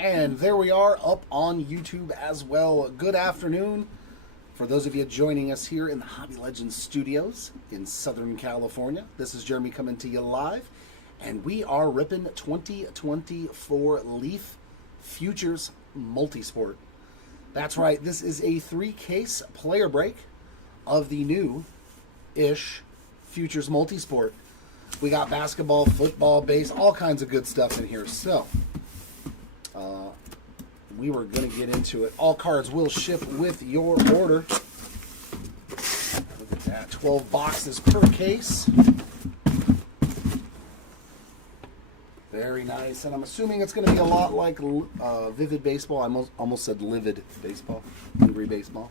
And there we are up on YouTube as well. Good afternoon for those of you joining us here in the Hobby Legends studios in Southern California. This is Jeremy coming to you live, and we are ripping 2024 Leaf Futures Multisport. That's right, this is a 3-case player break of the new-ish Futures Multisport. We got basketball, football, base, all kinds of good stuff in here. So, we were going to get into it. All cards will ship with your order. Look at that, 12 boxes per case. Very nice. And I'm assuming it's going to be a lot like Vivid Baseball. I almost said Livid Baseball. Angry Baseball.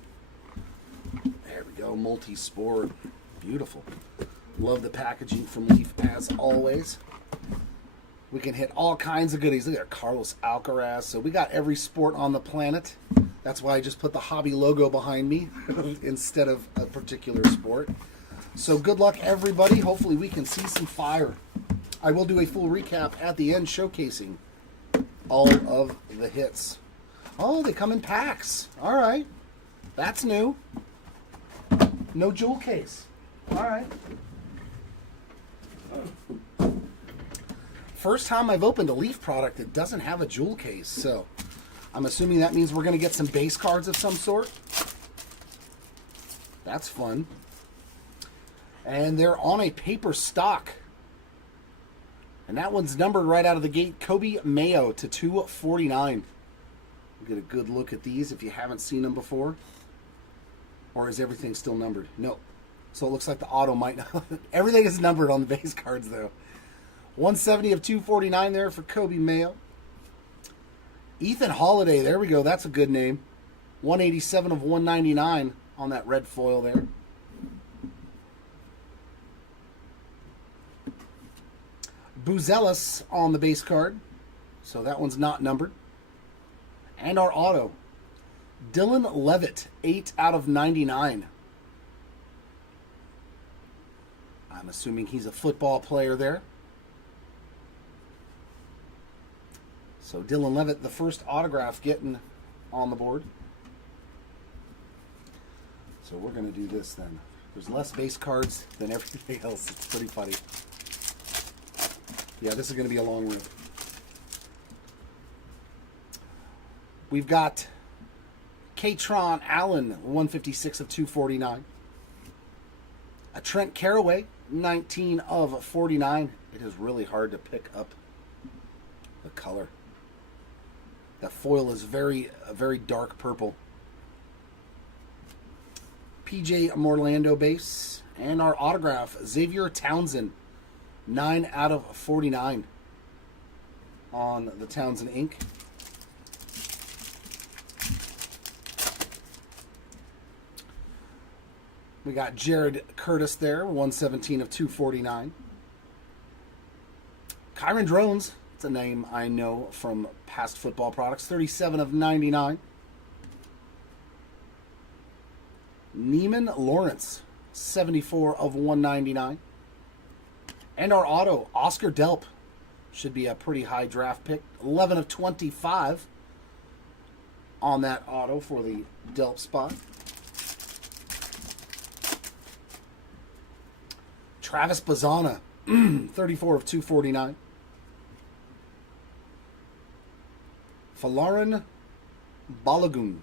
There we go. Multisport. Beautiful. Love the packaging from Leaf as always. We can hit all kinds of goodies. Look at Carlos Alcaraz. So we got every sport on the planet. That's why I just put the hobby logo behind me instead of a particular sport. So good luck, everybody. Hopefully we can see some fire. I will do a full recap at the end showcasing all of the hits. Oh, they come in packs. All right. That's new. No jewel case. All right. First time I've opened a Leaf product that doesn't have a jewel case, so I'm assuming that means we're going to get some base cards of some sort. That's fun. And they're on a paper stock. And that one's numbered right out of the gate. Kobe Mayo to 249. We'll get a good look at these if you haven't seen them before. Or is everything still numbered? No. So it looks like the auto might not. Everything is numbered on the base cards, though. 170 of 249 there for Kobe Mayo. Ethan Holiday, there we go. That's a good name. 187 of 199 on that red foil there. Buzelis on the base card. So that one's not numbered. And our auto. Dylan Levitt, 8 out of 99. I'm assuming he's a football player there. So Dylan Levitt, the first autograph getting on the board. So we're going to do this then. There's less base cards than everything else. It's pretty funny. Yeah, this is going to be a long rip. We've got Katron Allen, 156 of 249. A Trent Caraway, 19 of 49. It is really hard to pick up the color. That foil is a very dark purple. PJ Morlando base. And our autograph, Xavier Townsend. 9 out of 49 on the Townsend ink. We got Jared Curtis there, 117 of 249. Kyron Drones. It's a name I know from past football products. 37 of 99. Neiman Lawrence, 74 of 199. And our auto, Oscar Delp. Should be a pretty high draft pick. 11 of 25 on that auto for the Delp spot. Travis Bazana, 34 of 249. Falarin Balagun,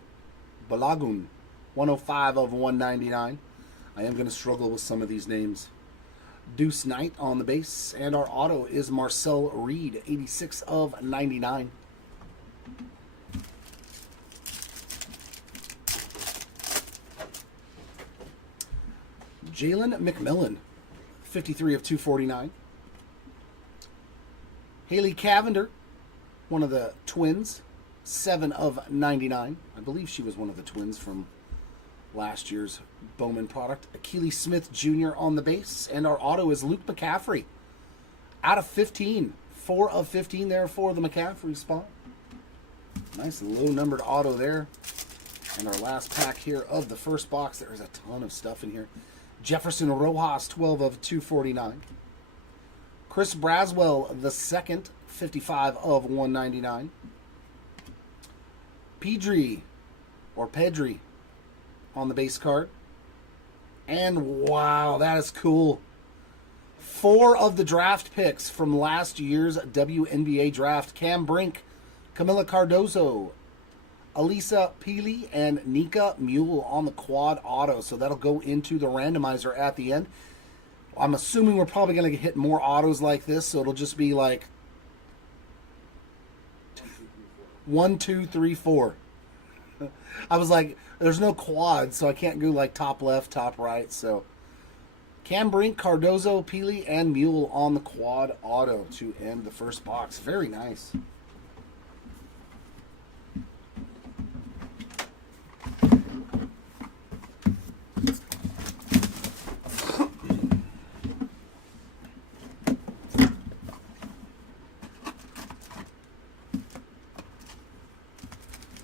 105 of 199. I am going to struggle with some of these names. Deuce Knight on the base, and our auto is Marcel Reed, 86 of 99. Jalen McMillan, 53 of 249. Haley Cavender, one of the twins, 7 of 99. I believe she was one of the twins from last year's Bowman product. Akili Smith Jr. on the base. And our auto is Luke McCaffrey. Out of 15. 4 of 15 there for the McCaffrey spot. Nice low-numbered auto there. And our last pack here of the first box. There is a ton of stuff in here. Jefferson Rojas, 12 of 249. Chris Braswell, the second, 55 of 199. Pedri or Pedri on the base card. And wow, that is cool. 4 of the draft picks from last year's WNBA draft. Cam Brink, Camila Cardozo, Alisa Pili, and Nika Mule on the quad auto. So that'll go into the randomizer at the end. I'm assuming we're probably going to hit more autos like this, so it'll just be like 1, 2, 3, 4. I was like, there's no quad, so I can't go like top left, top right. So Cam Brink, Cardozo, Pili, and Mule on the quad auto to end the first box. Very nice.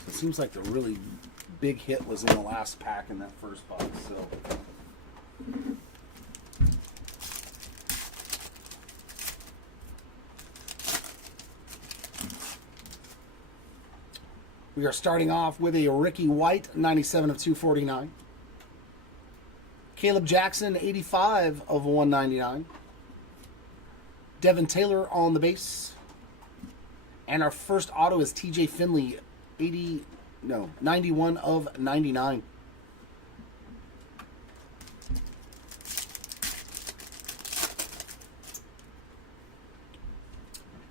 It seems like the really big hit was in the last pack in that first box. So we are starting off with a Ricky White, 97 of 249. Caleb Jackson, 85 of 199. Devin Taylor on the base. And our first auto is TJ Finley, 91 of 99.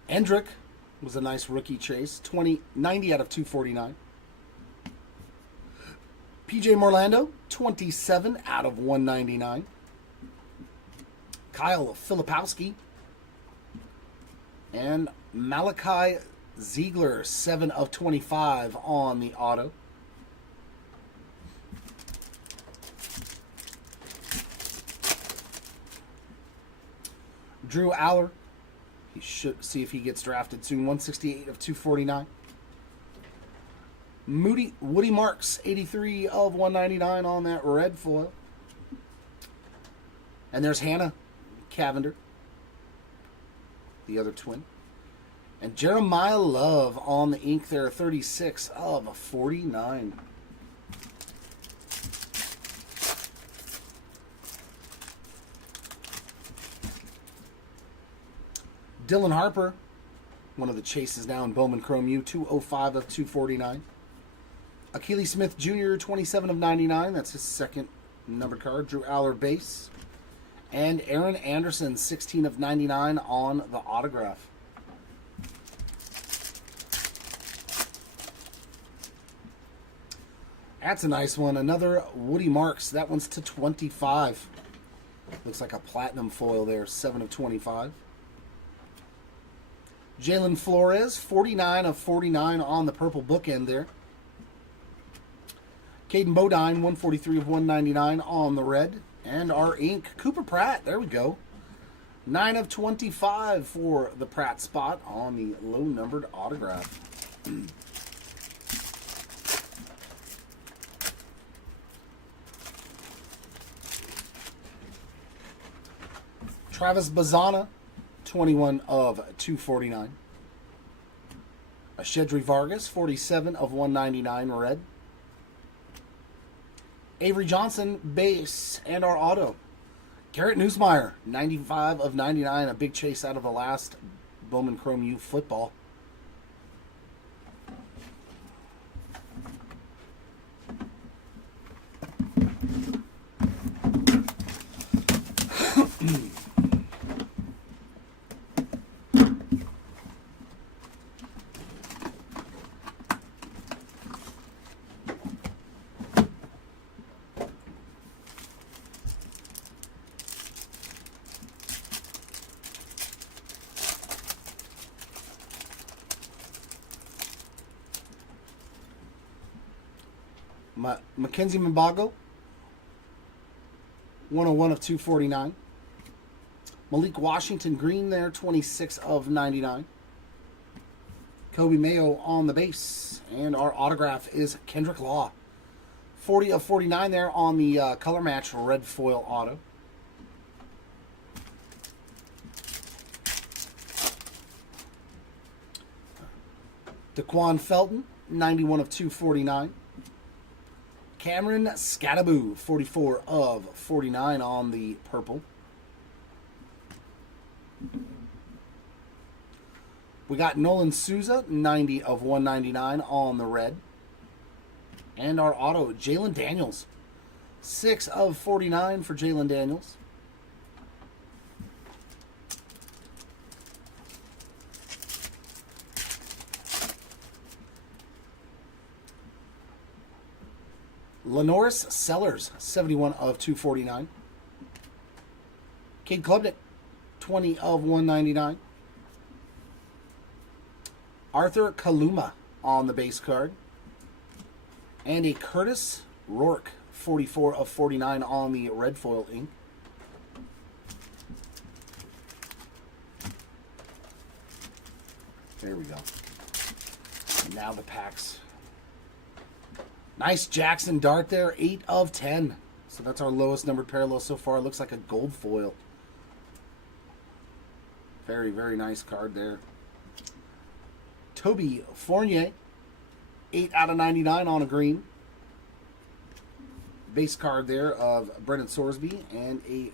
Endrick was a nice rookie chase, 90 out of 249. PJ Morlando, 27 out of 199. Kyle Filipowski. And Malachi Ziegler, 7 of 25 on the auto. Drew Aller. He should see if he gets drafted soon. 168 of 249. Woody Marks, 83 of 199 on that red foil. And there's Hannah Cavender, the other twin. And Jeremiah Love on the ink there, 36 of 49. Dylan Harper, one of the chases now in Bowman Chrome U, 205 of 249. Akili Smith Jr., 27 of 99. That's his second numbered card. Drew Aller base. And Aaron Anderson, 16 of 99 on the autograph. That's a nice one. Another Woody Marks. That one's to 25. Looks like a platinum foil there. 7 of 25. Jalen Flores, 49 of 49 on the purple bookend there. Caden Bodine, 143 of 199 on the red. And our ink, Cooper Pratt. There we go. 9 of 25 for the Pratt spot on the low-numbered autograph. Travis Bazana, 21 of 249. Shedry Vargas, 47 of 199 red. Avery Johnson, base, and our auto. Garrett Newsmeyer, 95 of 99, a big chase out of the last Bowman Chrome U football. Mackenzie Mbago, 101 of 249. Malik Washington Green there, 26 of 99. Kobe Mayo on the base. And our autograph is Kendrick Law. 40 of 49 there on the color match red foil auto. Daquan Felton, 91 of 249. Cameron Scattaboo, 44 of 49 on the purple. We got Nolan Souza, 90 of 199 on the red. And our auto, Jalen Daniels, 6 of 49 for Jalen Daniels. Lenoris Sellers, 71 of 249. Cade Klubnik, 20 of 199. Arthur Kaluma on the base card. And a Curtis Rourke, 44 of 49 on the red foil ink. There we go. And now the packs. Nice Jackson Dart there, 8 of 10. So that's our lowest numbered parallel so far. It looks like a gold foil. Very, very nice card there. Toby Fournier, 8 out of 99 on a green. Base card there of Brendan Sorsby and a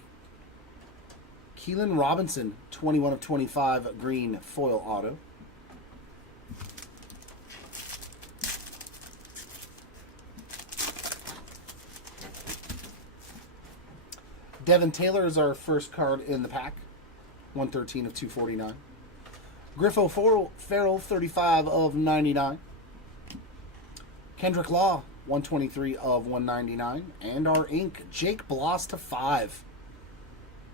Keelan Robinson, 21 of 25 green foil auto. Devin Taylor is our first card in the pack, 113 of 249. Griffo Farrell, 35 of 99. Kendrick Law, 123 of 199. And our ink, Jake Bloss to 5.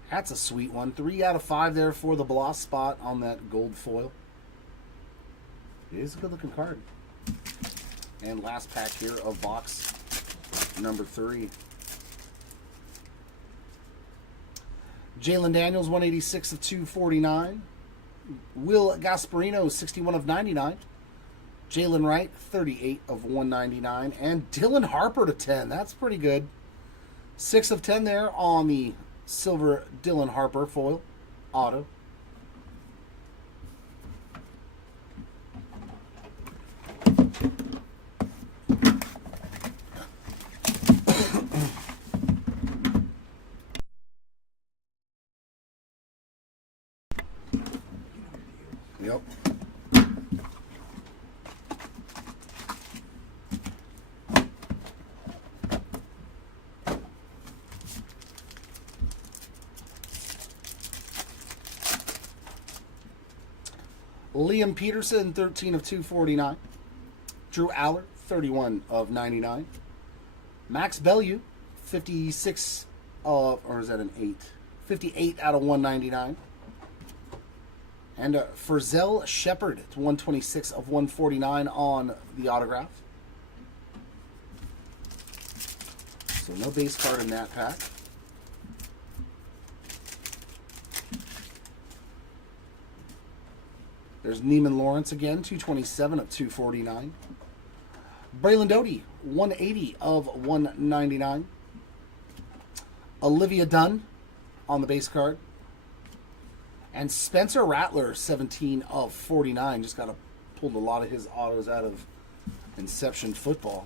That's a sweet one. 3 out of 5 there for the Bloss spot on that gold foil. It is a good looking card. And last pack here of box number 3. Jalen Daniels, 186 of 249. Will Gasparino, 61 of 99. Jalen Wright, 38 of 199. And Dylan Harper to 10. That's pretty good. 6 of 10 there on the silver Dylan Harper foil auto. Yep. Liam Peterson, 13 of 249. Drew Aller, 31 of 99. Max Bellew, 56 of, or is that an 8? 58 out of 199. And Ferzel Shepard, 126 of 149 on the autograph. So no base card in that pack. There's Neiman Lawrence again, 227 of 249. Braylon Doty, 180 of 199. Olivia Dunn on the base card. And Spencer Rattler, 17 of 49. Just got to pull a lot of his autos out of Inception football.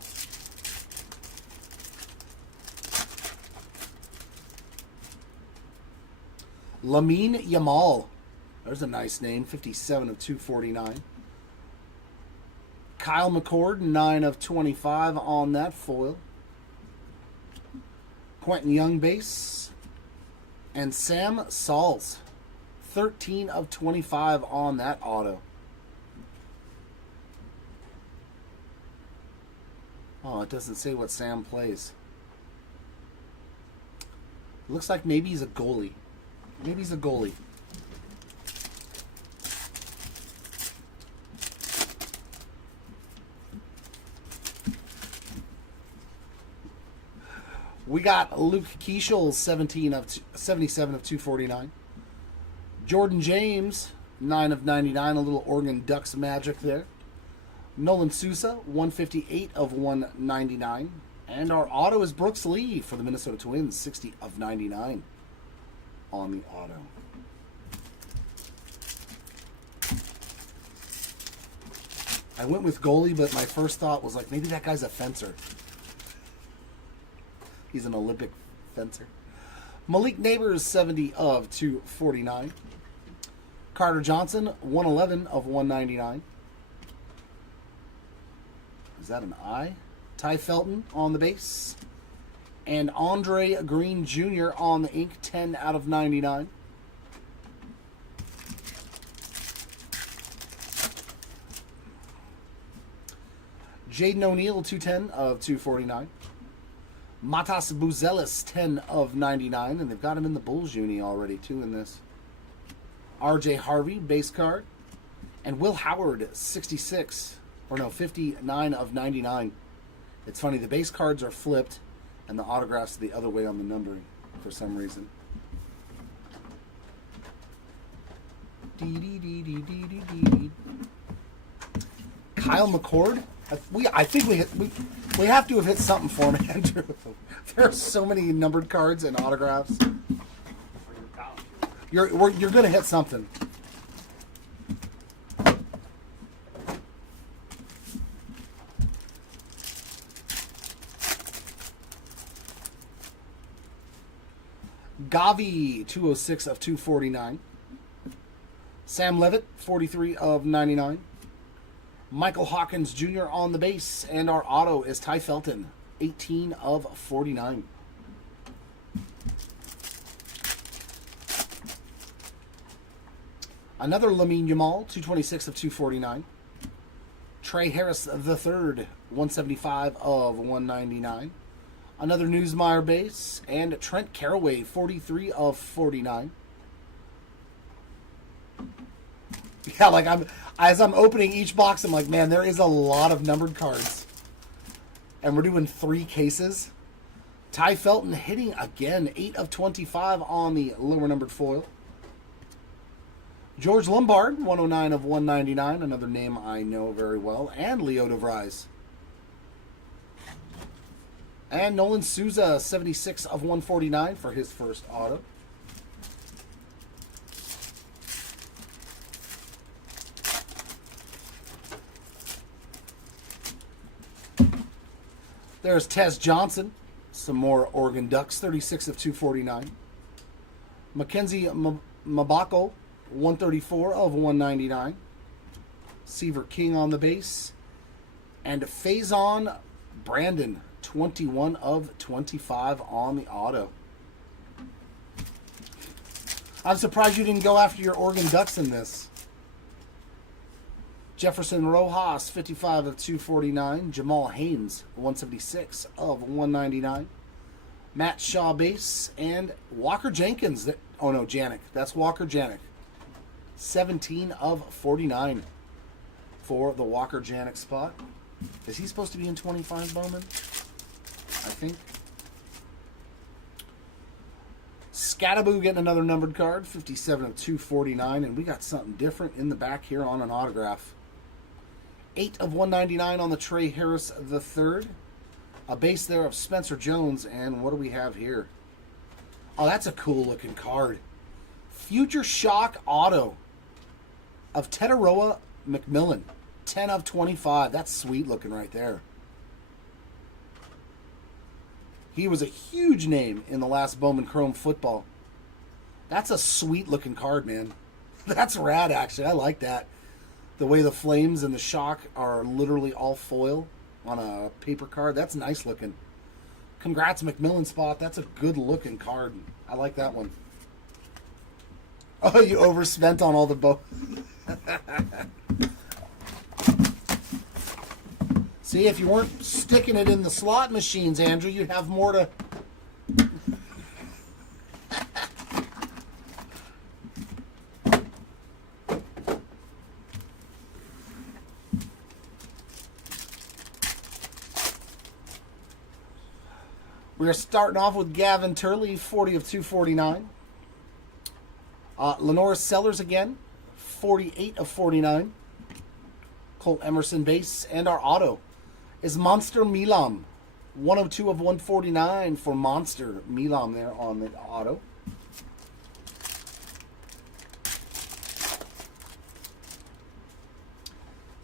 Lamine Yamal. There's a nice name. 57 of 249. Kyle McCord, 9 of 25 on that foil. Quentin Young base. And Sam Sauls, 13 of 25 on that auto. Oh, it doesn't say what Sam plays. Looks like maybe he's a goalie. Maybe he's a goalie. We got Luke Keishel, 77 of 249. Jordan James, 9 of 99. A little Oregon Ducks magic there. Nolan Souza, 158 of 199. And our auto is Brooks Lee for the Minnesota Twins, 60 of 99 on the auto. I went with goalie, but my first thought was like, maybe that guy's a fencer. He's an Olympic fencer. Malik Neighbors, 70 of 249. Carter Johnson, 111 of 199. Is that an I? Ty Felton on the base. And Andre Green Jr. on the ink, 10 out of 99. Jaden O'Neal, 210 of 249. Matas Buzelis, 10 of 99. And they've got him in the Bulls uni already, too, in this. RJ Harvey, base card. And Will Howard, 59 of 99. It's funny, the base cards are flipped, and the autographs are the other way on the numbering for some reason. Kyle McCord. I think we have to have hit something for him, Andrew. There are so many numbered cards and autographs. You're going to hit something. Gavi, 206 of 249. Sam Levitt, 43 of 99. Michael Hawkins Jr. on the base. And our auto is Ty Felton, 18 of 49. Another Lamine Yamal, 226 of 249. Trey Harris III, 175 of 199. Another Newsmeyer base. And Trent Caraway, 43 of 49. Yeah, like as I'm opening each box, I'm like, man, there is a lot of numbered cards. And we're doing 3 cases. Ty Felton hitting again, 8 of 25 on the lower numbered foil. George Lombard, 109 of 199, another name I know very well. And Leo DeVries. And Nolan Souza, 76 of 149 for his first auto. There's Tez Johnson, some more Oregon Ducks, 36 of 249. Mackenzie Mabako, 134 of 199. Seaver King on the base. And Faison Brandon, 21 of 25 on the auto. I'm surprised you didn't go after your Oregon Ducks in this. Jefferson Rojas, 55 of 249. Jamal Haynes, 176 of 199. Matt Shaw base. And Walker Jenkins. Oh, no, Janik. That's Walker Janik. 17 of 49 for the Walker Janik spot. Is he supposed to be in 25, Bowman? I think. Scattaboo getting another numbered card. 57 of 249. And we got something different in the back here on an autograph. 8 of 199 on the Trey Harris III. A base there of Spencer Jones. And what do we have here? Oh, that's a cool looking card. Future Shock Auto of Tetaroa McMillan. 10 of 25. That's sweet looking right there. He was a huge name in the last Bowman Chrome football. That's a sweet looking card, man. That's rad, actually. I like that. The way the flames and the shock are literally all foil on a paper card. That's nice looking. Congrats, McMillan Spot. That's a good looking card. I like that one. Oh, you overspent on all the bow. See, if you weren't sticking it in the slot machines, Andrew, you'd have more to... We are starting off with Gavin Turley, 40 of 249. Lenora Sellers again, 48 of 49. Colt Emerson base. And our auto is Monster Milam, 102 of 149 for Monster Milam there on the auto.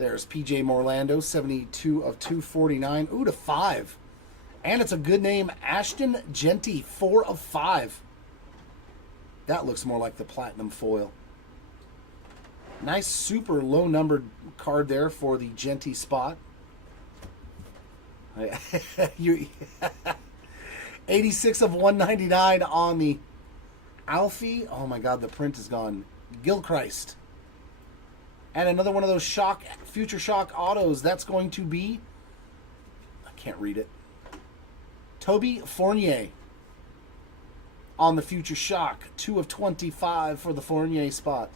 There's PJ Morlando, 72 of 249. Ooh, to 5. And it's a good name, Ashton Genty, 4 of 5. That looks more like the platinum foil. Nice, super low numbered card there for the Genty spot. 86 of 199 on the Alfie. Oh my God, the print is gone. Gilchrist. And another one of those shock, Future Shock autos. That's going to be, I can't read it, Toby Fournier on the Future Shock. 2 of 25 for the Fournier spot.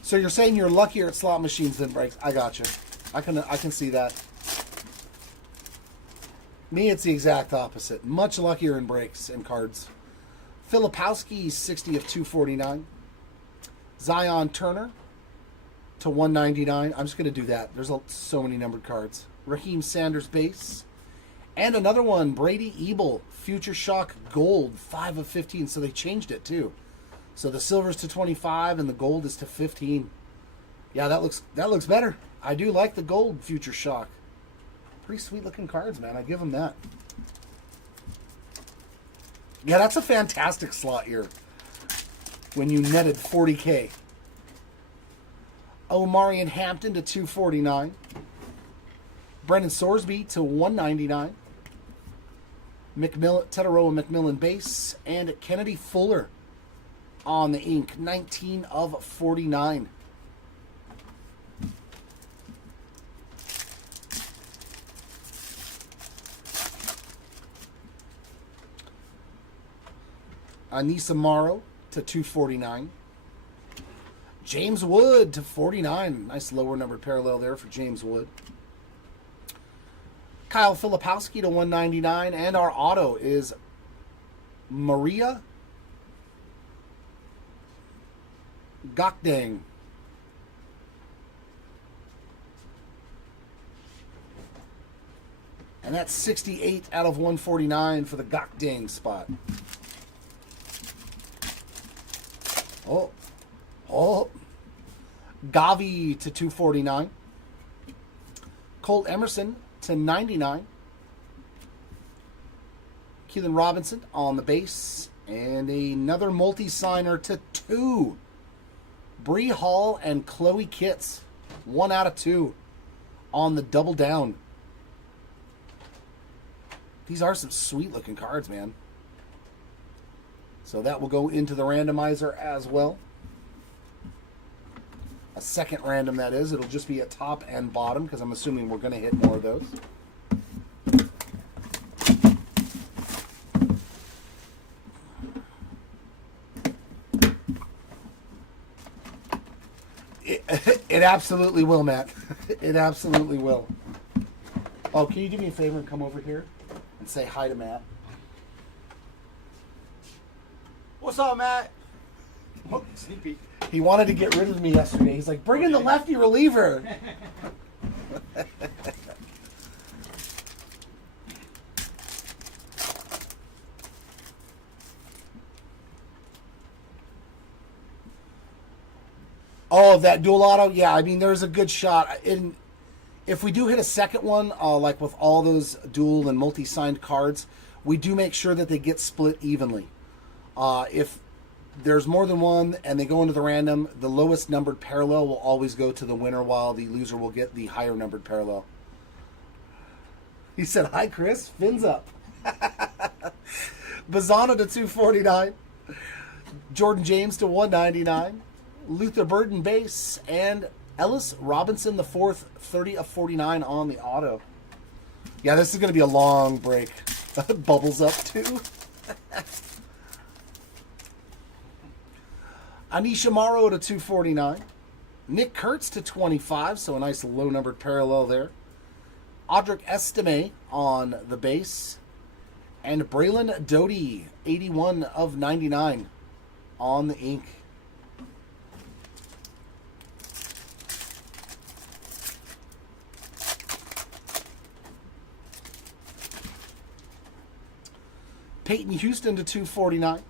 So you're saying you're luckier at slot machines than breaks. I got you. I can see that. Me, it's the exact opposite. Much luckier in breaks and cards. Filipowski, 60 of 249. Zion Turner to 199. I'm just going to do that. There's so many numbered cards. Raheem Sanders base. And another one, Brady Ebel, Future Shock Gold, 5 of 15. So they changed it too. So the silver's to 25 and the gold is to 15. Yeah, that looks better. I do like the gold Future Shock. Pretty sweet looking cards, man. I give them that. Yeah, that's a fantastic slot year when you netted 40K. Omarion Hampton to 249. Brendan Sorsby to 199. Teteroa McMillan base. And Kennedy Fuller on the ink. 19 of 49. Anissa Morrow to 249. James Wood to 49. Nice lower numbered parallel there for James Wood. Kyle Filipowski to 199. And our auto is Maria Gokdang. And that's 68 out of 149 for the Gokdang spot. Oh. Gavi to 249. Colt Emerson to 99. Keelan Robinson on the base. And another multi-signer to 2. Bree Hall and Chloe Kitts. 1 out of 2 on the double down. These are some sweet looking cards, man. So that will go into the randomizer as well. A second random, that is. It'll just be at top and bottom because I'm assuming we're going to hit more of those. It absolutely will, Matt. It absolutely will. Oh, can you do me a favor and come over here and say hi to Matt? What's up, Matt? Oh, sneak peek. He wanted to get rid of me yesterday. He's like, bring in the lefty reliever. Oh, that dual auto? Yeah, I mean, there's a good shot. If we do hit a second one, like with all those dual and multi-signed cards, we do make sure that they get split evenly. If there's more than one and they go into the random, the lowest numbered parallel will always go to the winner while the loser will get the higher numbered parallel. He said, hi, Chris. Fins up. Bazana to 249. Jordan James to 199. Luther Burden base. And Ellis Robinson the 4th, 30 of 49 on the auto. Yeah, this is going to be a long break. Bubbles up too. Anisha Morrow to 249. Nick Kurtz to 25, so a nice low-numbered parallel there. Audric Estime on the base. And Braylon Doty, 81 of 99 on the ink. Peyton Houston to 249.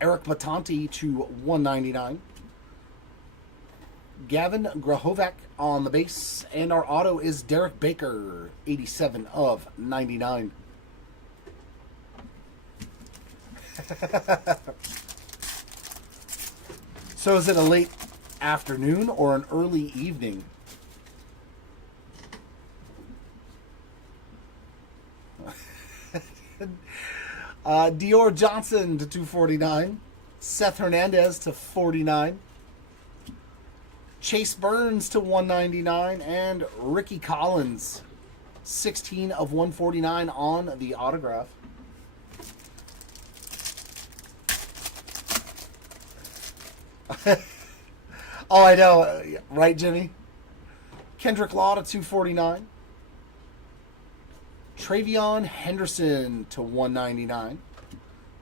Eric Batanti to 199. Gavin Grahovac on the base. And our auto is Derek Baker, 87 of 99. So is it a late afternoon or an early evening? Dior Johnson to 249. Seth Hernandez to 49. Chase Burns to 199. And Ricky Collins, 16 of 149 on the autograph. Oh, I know. Right, Jimmy? Kendrick Law to 249. Travion Henderson to 199.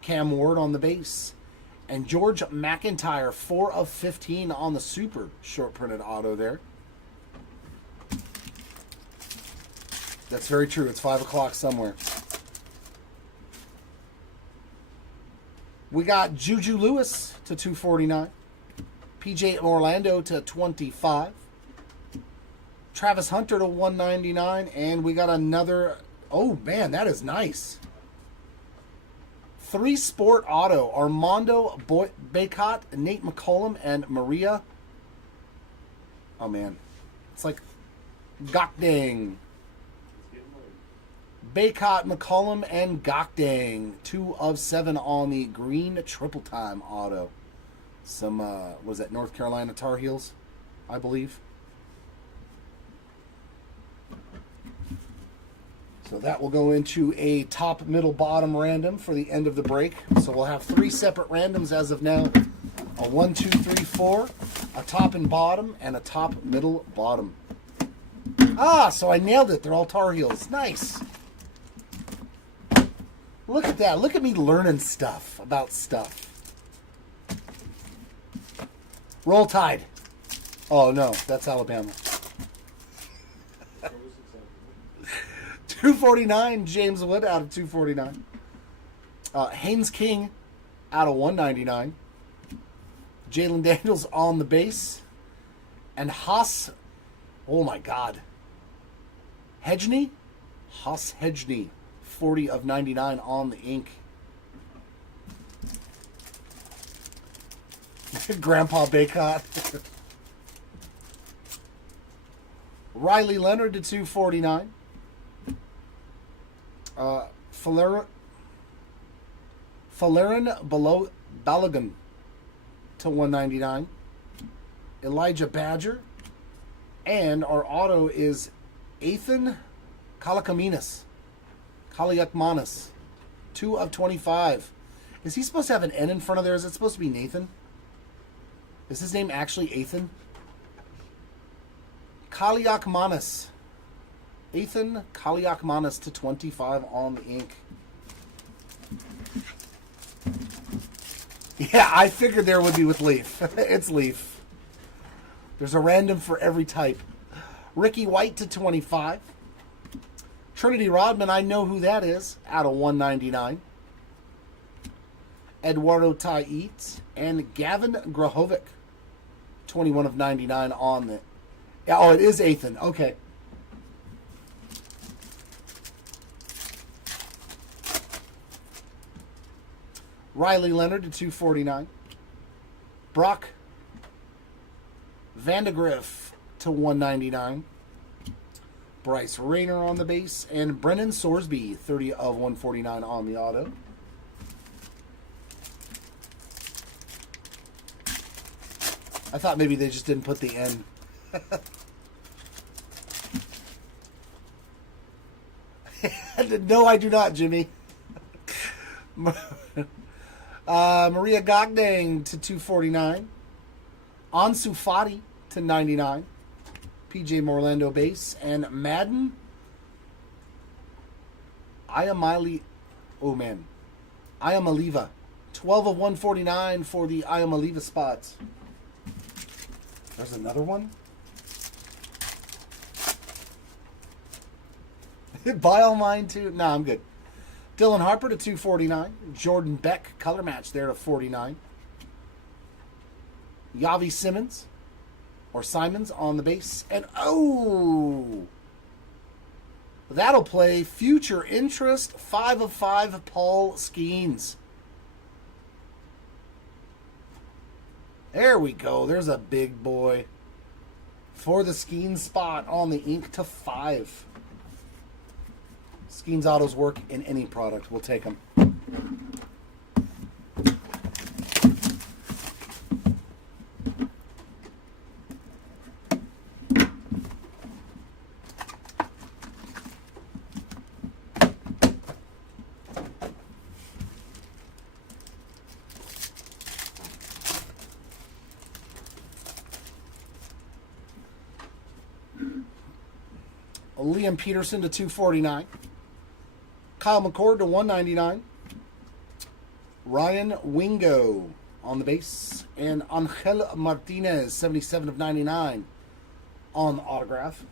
Cam Ward on the base. And George McIntyre, 4 of 15 on the super short printed auto there. That's very true. It's 5 o'clock somewhere. We got Juju Lewis to 249. PJ Orlando to 25. Travis Hunter to 199. And we got another... Oh, man, that is nice. 3 Sport Auto. Armando Baycott, Nate McCollum, and Maria. Oh, man. It's like Gokdang. Baycott, McCollum, and Gokdang. 2 of 7 on the green triple time auto. Some, was that North Carolina Tar Heels, I believe. So that will go into a top, middle, bottom random for the end of the break. So we'll have 3 separate randoms as of now. A 1, 2, 3, 4, a top and bottom, and a top, middle, bottom. Ah, so I nailed it. They're all Tar Heels. Nice. Look at that. Look at me learning stuff about stuff. Roll Tide. Oh, no. That's Alabama. 249, James Wood out of 249. Haynes King out of 199. Jalen Daniels on the base. And Haas, oh my God. Hedgney? Haas Hedgney, 40 of 99 on the ink. Grandpa Baycott. Riley Leonard to 249. Falarin Balogun to 199. Elijah Badger. And our auto is Ethan Kalakaminas. 2 of 25. Is he supposed to have an N in front of there? Is it supposed to be Nathan? Is his name actually Ethan? Kaliakmanis. Ethan Kaliakmanis to 25 on the ink. Yeah, I figured there would be with Leaf. It's Leaf. There's a random for every type. Ricky White to 25. Trinity Rodman, I know who that is, out of 199. Eduardo Tait and Gavin Grahovic, 21 of 99 on the... Yeah, oh, it is Ethan. Okay. Riley Leonard to 249. Brock Vandegrift to 199. Bryce Rayner on the base. And Brennan Sorsby, 30 of 149 on the auto. I thought maybe they just didn't put the N. No, I do not, Jimmy. Maria Gokdang to 249. Ansu Fati to 99. PJ Orlando base. And Madden Ayamali. Oh, man. Ayamaliva. 12 of 149 for the Ayamaliva spots. There's another one. Buy all mine too. No, I'm good. Dylan Harper to 249. Jordan Beck color match there to 49. Yavi Simmons. or Simons on the base. And oh, that'll play future interest 5 of 5 Paul Skeens. There we go. There's a big boy for the Skeens spot on the ink to 5. Skeens autos work in any product. We'll take them. Liam Peterson to 249. Kyle McCord to 199. Ryan Wingo on the base. And Angel Martinez, 77 of 99 on the autograph.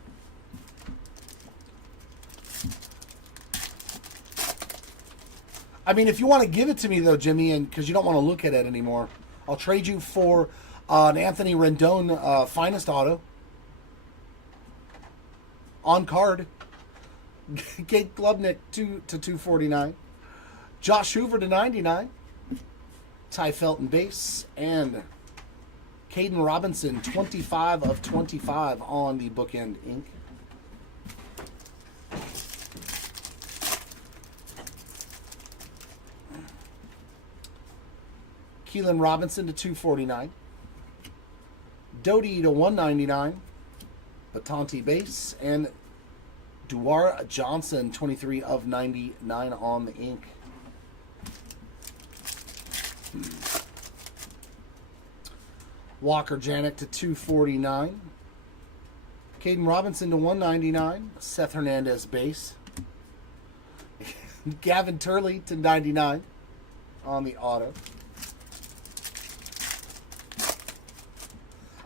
I mean, if you want to give it to me, though, Jimmy, and because you don't want to look at it anymore, I'll trade you for an Anthony Rendon finest auto. On card. Kate Glubnik to 249. Josh Hoover to 99. Ty Felton base. And Caden Robinson, 25 of 25 on the bookend ink. Keelan Robinson to 249. Doty to 199. Batanti base, and Dewar Johnson, 23 of 99 on the ink. Walker Janik to 249. Caden Robinson to 199. Seth Hernandez base. Gavin Turley to 99 on the auto.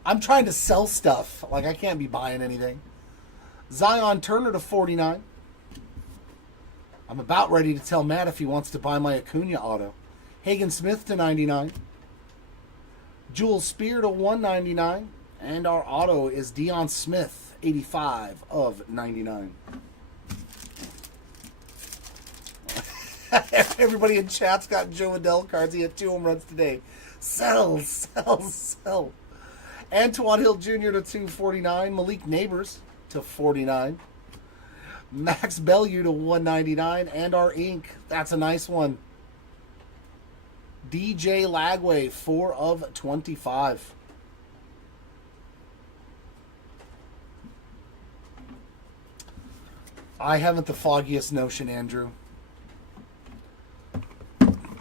I'm trying to sell stuff. Like, I can't be buying anything. Zion Turner to 49. I'm about ready to tell Matt if he wants to buy my Acuna auto. Hagen Smith to 99. Jules Spear to 199. And our auto is Deion Smith, 85 of 99. Everybody in chat's got Joe Adele cards. He had 2 home runs today. Sell, sell, sell. Antoine Hill Jr. to 249. Malik Neighbors to 49. Max Bellew to 199. And our ink. That's a nice one. DJ Lagway, 4 of 25. I haven't the foggiest notion, Andrew.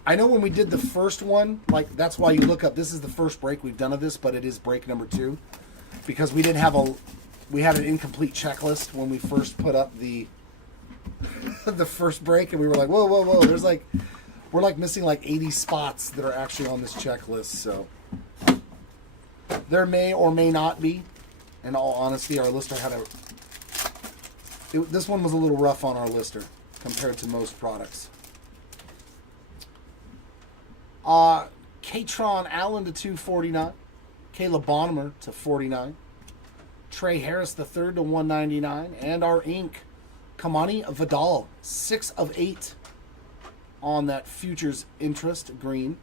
I know when we did the first one, like, that's why you look up, this is the first break we've done of this, but it is break number 2. Because we didn't have we had an incomplete checklist when we first put up the the first break, and we were like, whoa, whoa, whoa, we're like missing like 80 spots that are actually on this checklist, so. There may or may not be. In all honesty, our lister had this one was a little rough on our lister compared to most products. Katron Allen to 249. Caleb Bonner to 49. Trey Harris the third to 199. And our ink, Kamani Vidal, 6 of 8 on that futures interest green.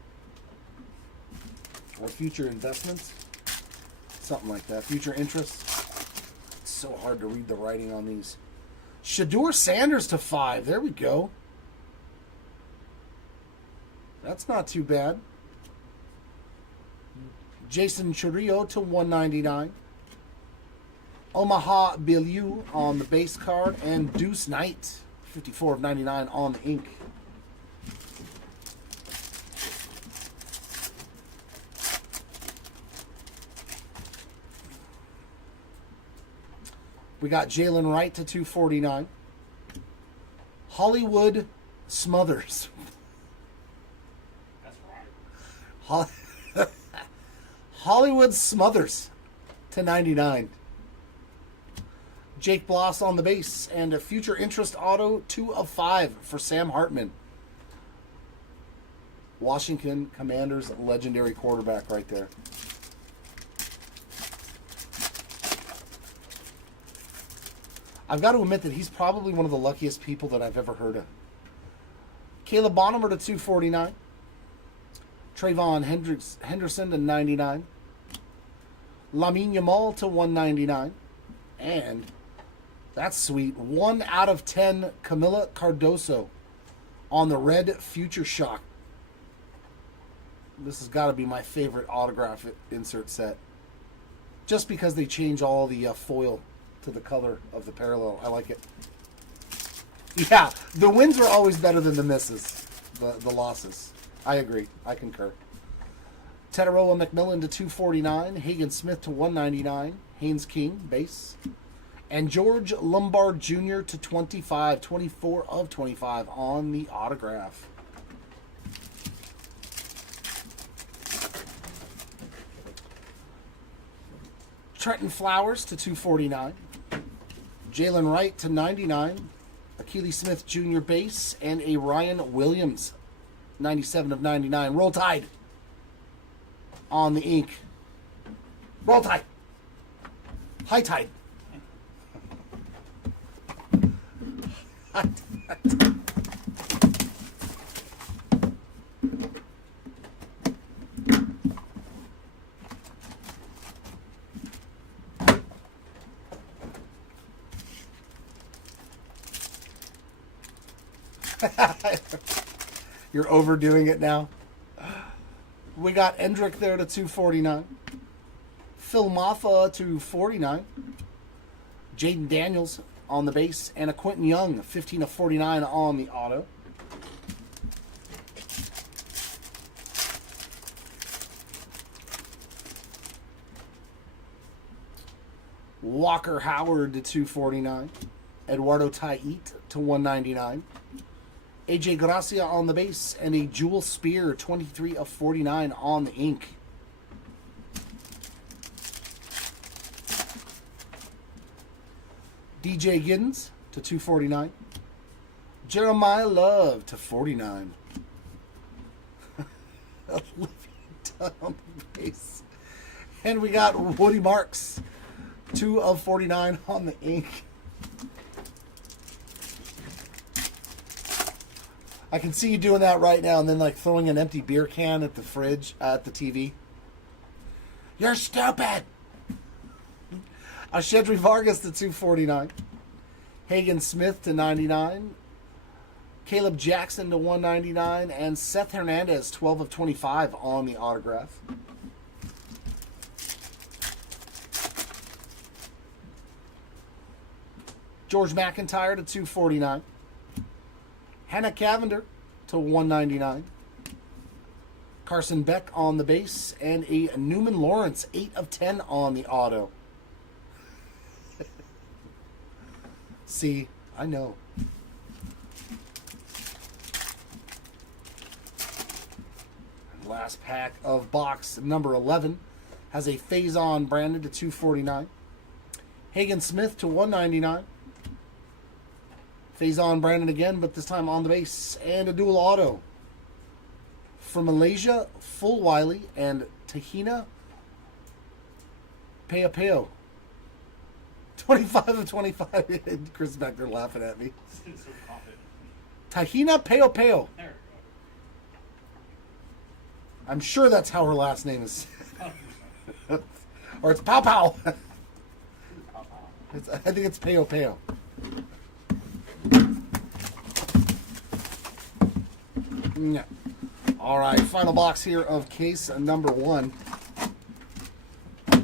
Or future investments. Something like that. Future interest. It's so hard to read the writing on these. Shador Sanders to 5. There we go. That's not too bad. Jason Churrillo to 199. Omaha Billieu on the base card. And Deuce Knight, 54 of 99 on the ink. We got Jalen Wright to 249. Hollywood Smothers. Hollywood Smothers to 99. Jake Bloss on the base. And a future interest auto, 2 of 5 for Sam Hartman. Washington Commanders legendary quarterback right there. I've got to admit that he's probably one of the luckiest people that I've ever heard of. Caleb Bonham to 249. Trayvon Henderson to 99. Lamine Yamal to 199. And that's sweet. 1 out of 10 Camila Cardoso on the red Future Shock. This has got to be my favorite autograph insert set. Just because they change all the foil to the color of the parallel. I like it. Yeah, the wins are always better than the misses, the losses. I agree. I concur. Tetaroa McMillan to 249. Hagen Smith to 199. Haynes King, base. And George Lombard Jr. to 25. 24 of 25 on the autograph. Trenton Flowers to 249. Jalen Wright to 99. Akili Smith Jr. base. And a Ryan Williams, 97 of 99. Roll Tide on the ink. Roll Tide. High Tide. High Tide. You're overdoing it now. We got Endrick there to 249. Phil Maffa to 49. Jaden Daniels on the base. And a Quentin Young, 15 of 49 on the auto. Walker Howard to 249. Eduardo Taiit to 199. AJ Gracia on the base, and a Jewel Spear, 23 of 49 on the ink. DJ Giddens to 249. Jeremiah Love to 49. Olivia Dunn on the base. And we got Woody Marks, 2 of 49 on the ink. I can see you doing that right now and then like throwing an empty beer can at the fridge, at the TV. You're stupid! Shedry Vargas to 249. Hagen Smith to 99. Caleb Jackson to 199. And Seth Hernandez, 12 of 25 on the autograph. George McIntyre to 249. Hannah Cavender to 199. Carson Beck on the base. And a Newman Lawrence, 8 of 10 on the auto. See, I know. Last pack of box number 11 has a Faison Brandon to 249. Hagen Smith to 199. Faison Brandon again, but this time on the base. And a dual auto. From Malaysia, Full Wiley and Tahina Peopeo. 25 of 25. Chris back there laughing at me. Tahina Peopeo. I'm sure that's how her last name is. Or it's Pow Pow. I think it's Peo Peo. Yeah. All right, final box here of case number 1. All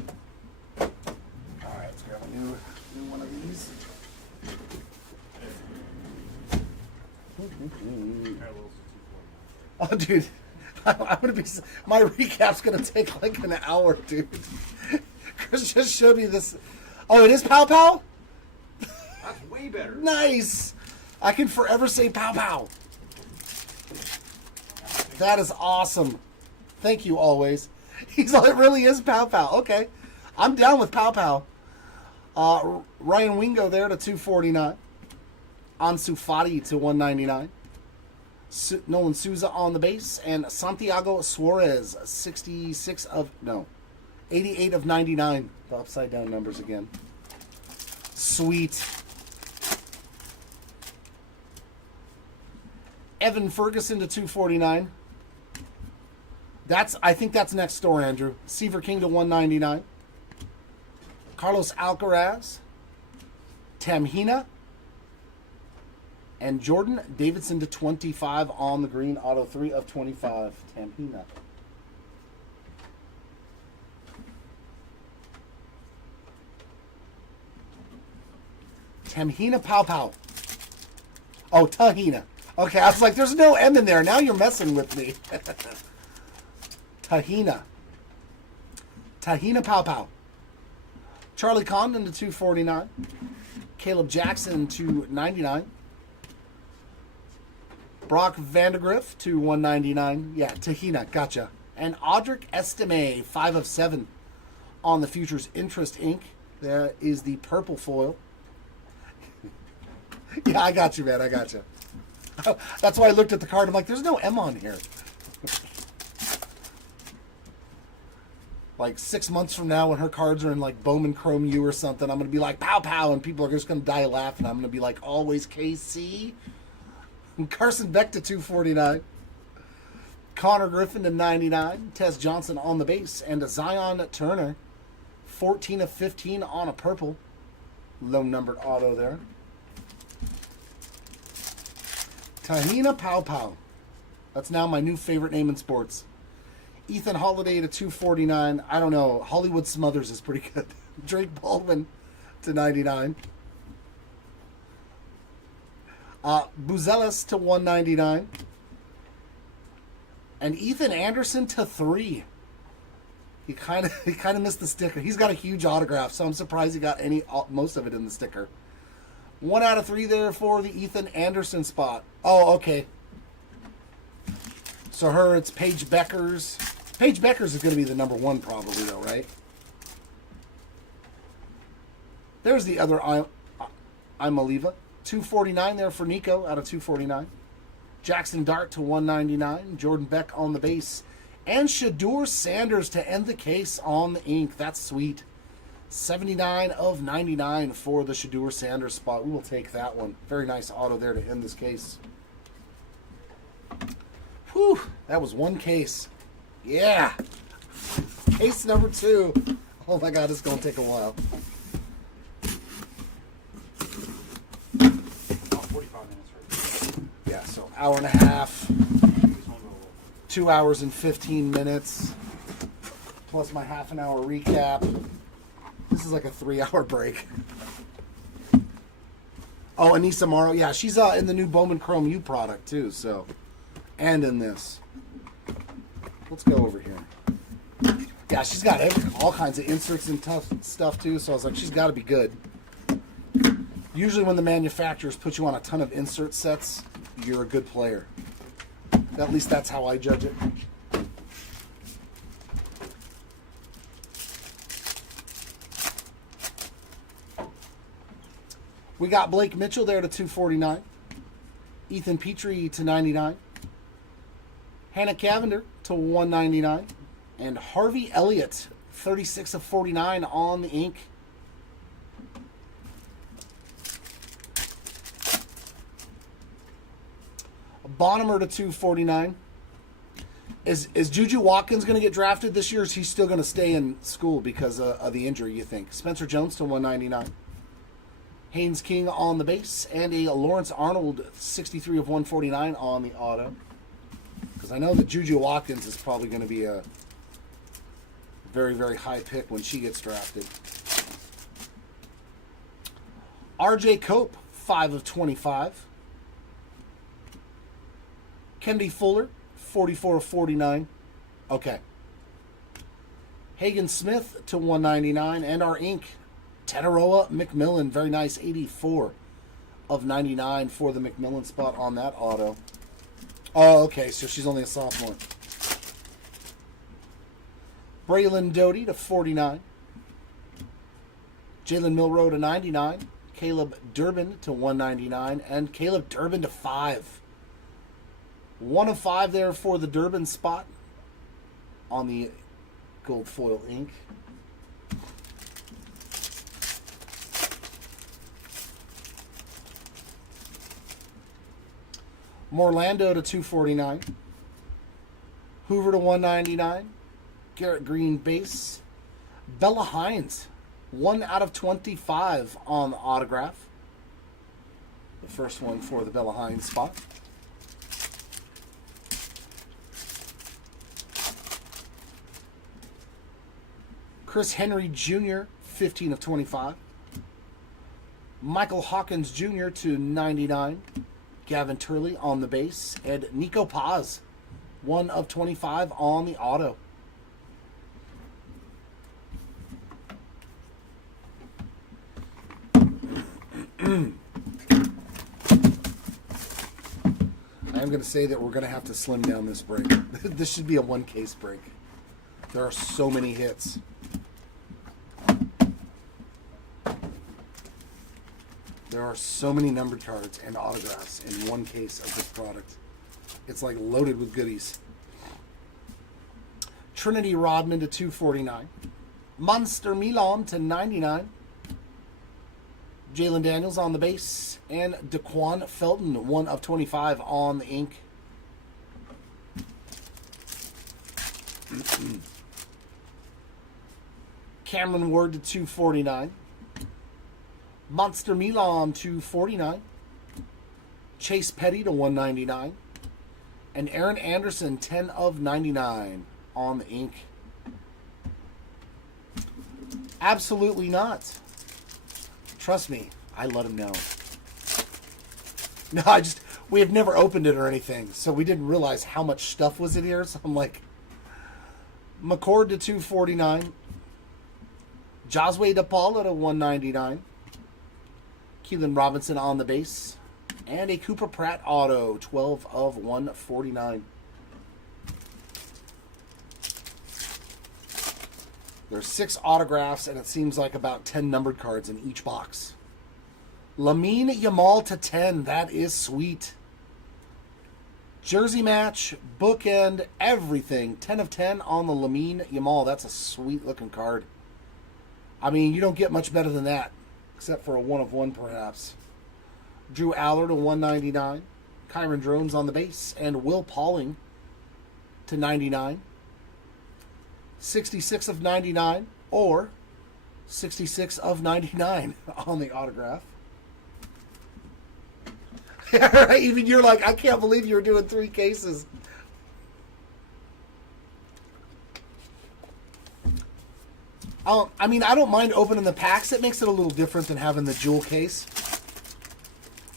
right, let's grab a new one of these. Oh, dude, I'm gonna be. My recap's gonna take like an hour, dude. Chris just showed me this. Oh, it is Pow Pow. That's way better. Nice. I can forever say Pow Pow. That is awesome. Thank you always. He's like, it really is Pow Pow. Okay. I'm down with Pow Pow. Ryan Wingo there to 249. Ansu Fati to 199. Nolan Souza on the base. And Santiago Suarez, 88 of 99. The upside down numbers again. Sweet. Evan Ferguson to 249. I think that's next door, Andrew. Seaver King to 199. Carlos Alcaraz, Tamhina, and Jordan Davidson to 25 on the green. Auto 3 of 25. Tamhina. Tamhina Pow Pow. Oh, Tahina. Okay, I was like, there's no M in there. Now you're messing with me. Tahina. Tahina Pow Pow. Charlie Condon to 249. Caleb Jackson to 99. Brock Vandegrift to 199. Yeah, Tahina. Gotcha. And Audric Estime, 5 of 7 on the Futures Interest Inc. There is the purple foil. Yeah, I got you, man. I got you. That's why I looked at the card. I'm like, there's no M on here. Like 6 months from now when her cards are in like Bowman Chrome U or something, I'm going to be like, pow, pow, and people are just going to die laughing. I'm going to be like, always KC. And Carson Beck to 249. Connor Griffin to 99. Tess Johnson on the base. And a Zion Turner, 14 of 15 on a purple. Low-numbered auto there. Tahina Pow Pow. That's now my new favorite name in sports. Ethan Holiday to 249. I don't know. Hollywood Smothers is pretty good. Drake Baldwin to 99. Buzelis to 199. And Ethan Anderson to 3. He kind of missed the sticker. He's got a huge autograph, so I'm surprised he got most of it in the sticker. 1 out of 3 there for the Ethan Anderson spot. Oh, okay. So it's Paige Beckers. Paige Beckers is going to be the number 1 probably, though, right? There's the other I'm Oliva. 249 there for Nico out of 249. Jackson Dart to 199. Jordan Beck on the base. And Shedeur Sanders to end the case on the ink. That's sweet. 79 of 99 for the Shedeur Sanders spot. We will take that one. Very nice auto there to end this case. Whew, that was one case. Yeah. Case number 2. Oh my God, it's going to take a while. 45 minutes right. Yeah, so hour and a half. 2 hours and 15 minutes. Plus my half an hour recap. This is like a 3-hour break. Oh, Anissa Morrow. Yeah, she's in the new Bowman Chrome U product too, so. And in this. Let's go over here. Yeah, she's got all kinds of inserts and tough stuff too, so I was like, she's got to be good. Usually when the manufacturers put you on a ton of insert sets, you're a good player. At least that's how I judge it. We got Blake Mitchell there to 249. Ethan Petrie to 99. Hannah Cavender to 199. And Harvey Elliott, 36 of 49 on the ink. Bonham to 249. Is Juju Watkins going to get drafted this year, or is he still going to stay in school because of the injury, you think? Spencer Jones to 199. Haynes King on the base, and a Lawrence Arnold 63 of 149 on the auto. Because I know that Juju Watkins is probably going to be a very, very high pick when she gets drafted. RJ Cope, 5 of 25. Kennedy Fuller, 44 of 49. Okay. Hagen Smith to 199. And our ink, Tataroa McMillan. Very nice. 84 of 99 for the McMillan spot on that auto. Oh, okay. So she's only a sophomore. Braylon Doty to 49. Jalen Milroe to 99. Caleb Durbin to 199. And Caleb Durbin to 5. 1 of 5 there for the Durbin spot on the gold foil ink. Morlando to 249. Hoover to 199. Garrett Green base. Bella Hines, 1 out of 25 on the autograph. The first one for the Bella Hines spot. Chris Henry Jr., 15 of 25. Michael Hawkins Jr. to 99. Gavin Turley on the base. And Nico Paz, 1 of 25 on the auto. I'm going to say that we're going to have to slim down this break. This should be a one case break. There are so many hits. There are so many numbered cards and autographs in one case of this product. It's like loaded with goodies. Trinity Rodman to 249. Monster Milan to 99. Jalen Daniels on the base. And Daquan Felton, 1 of 25 on the ink. Cameron Ward to 249. Monster Milan to 49. Chase Petty to 199. And Aaron Anderson, 10 of 99 on the ink. Absolutely not. Trust me, I let him know. No, we have never opened it or anything, so we didn't realize how much stuff was in here. So I'm like, McCord to 249. Josue DePaula to 199. Keelan Robinson on the base. And a Cooper Pratt auto, 12 of 149. There's 6 autographs, and it seems like about 10 numbered cards in each box. Lamine Yamal to 10. That is sweet. Jersey match, bookend, everything. 10 of 10 on the Lamine Yamal. That's a sweet looking card. I mean, you don't get much better than that, except for a 1 of 1 perhaps. Drew Aller to 199. Kyron Drones on the base. And Will Pauling to 99. 66 of 99 or 66 of 99 on the autograph. Even you're like, I can't believe you were doing 3 cases. I mean, I don't mind opening the packs. It makes it a little different than having the jewel case.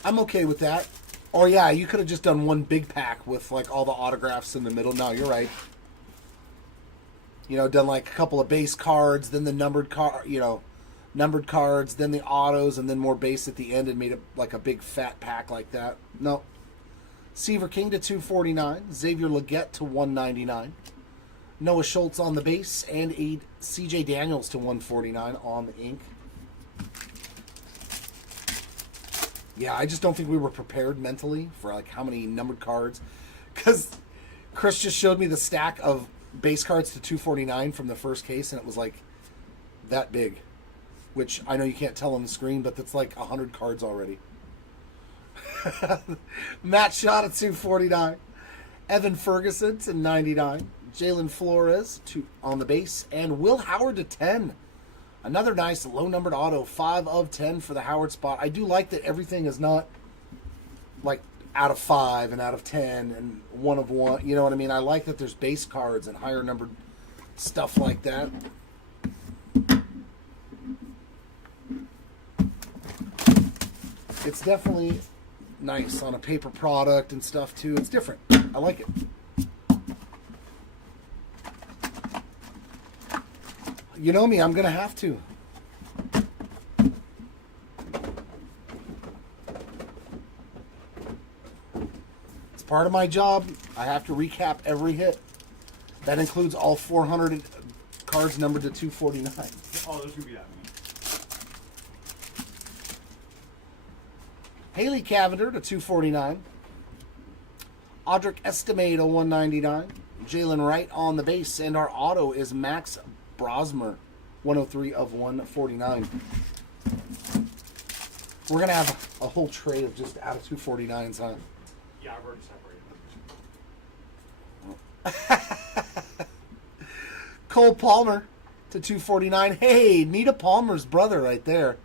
I'm okay with that. Or yeah, you could have just done one big pack with like all the autographs in the middle. No, you're right. You know, done like a couple of base cards, then the numbered numbered cards, then the autos, and then more base at the end, and made it like a big fat pack like that. No. Seaver King to 249. Xavier Legette to 199. Noah Schultz on the base, and a CJ Daniels to 149 on the ink. Yeah, I just don't think we were prepared mentally for like how many numbered cards. Because Chris just showed me the stack of base cards to 249 from the first case, and it was like that big. Which I know you can't tell on the screen, but that's like 100 cards already. Matt Shaw at 249. Evan Ferguson to 99. Jalen Flores on the base. And Will Howard to 10. Another nice low-numbered auto. 5 of 10 for the Howard spot. I do like that everything is not like out of 5 and out of 10 and 1 of 1. You know what I mean? I like that there's base cards and higher-numbered stuff like that. It's definitely nice on a paper product and stuff, too. It's different. I like it. You know me, I'm going to have to. It's part of my job. I have to recap every hit. That includes all 400 cards numbered to 249. Oh, there's going to be that many. Haley Cavender to 249. Audric Estime to 199. Jalen Wright on the base. And our auto is Max Brosmer, 103 of 149. We're going to have a whole tray of just out of 249s, huh? Yeah, I've already separated. Cole Palmer to 249. Hey, Nita Palmer's brother right there.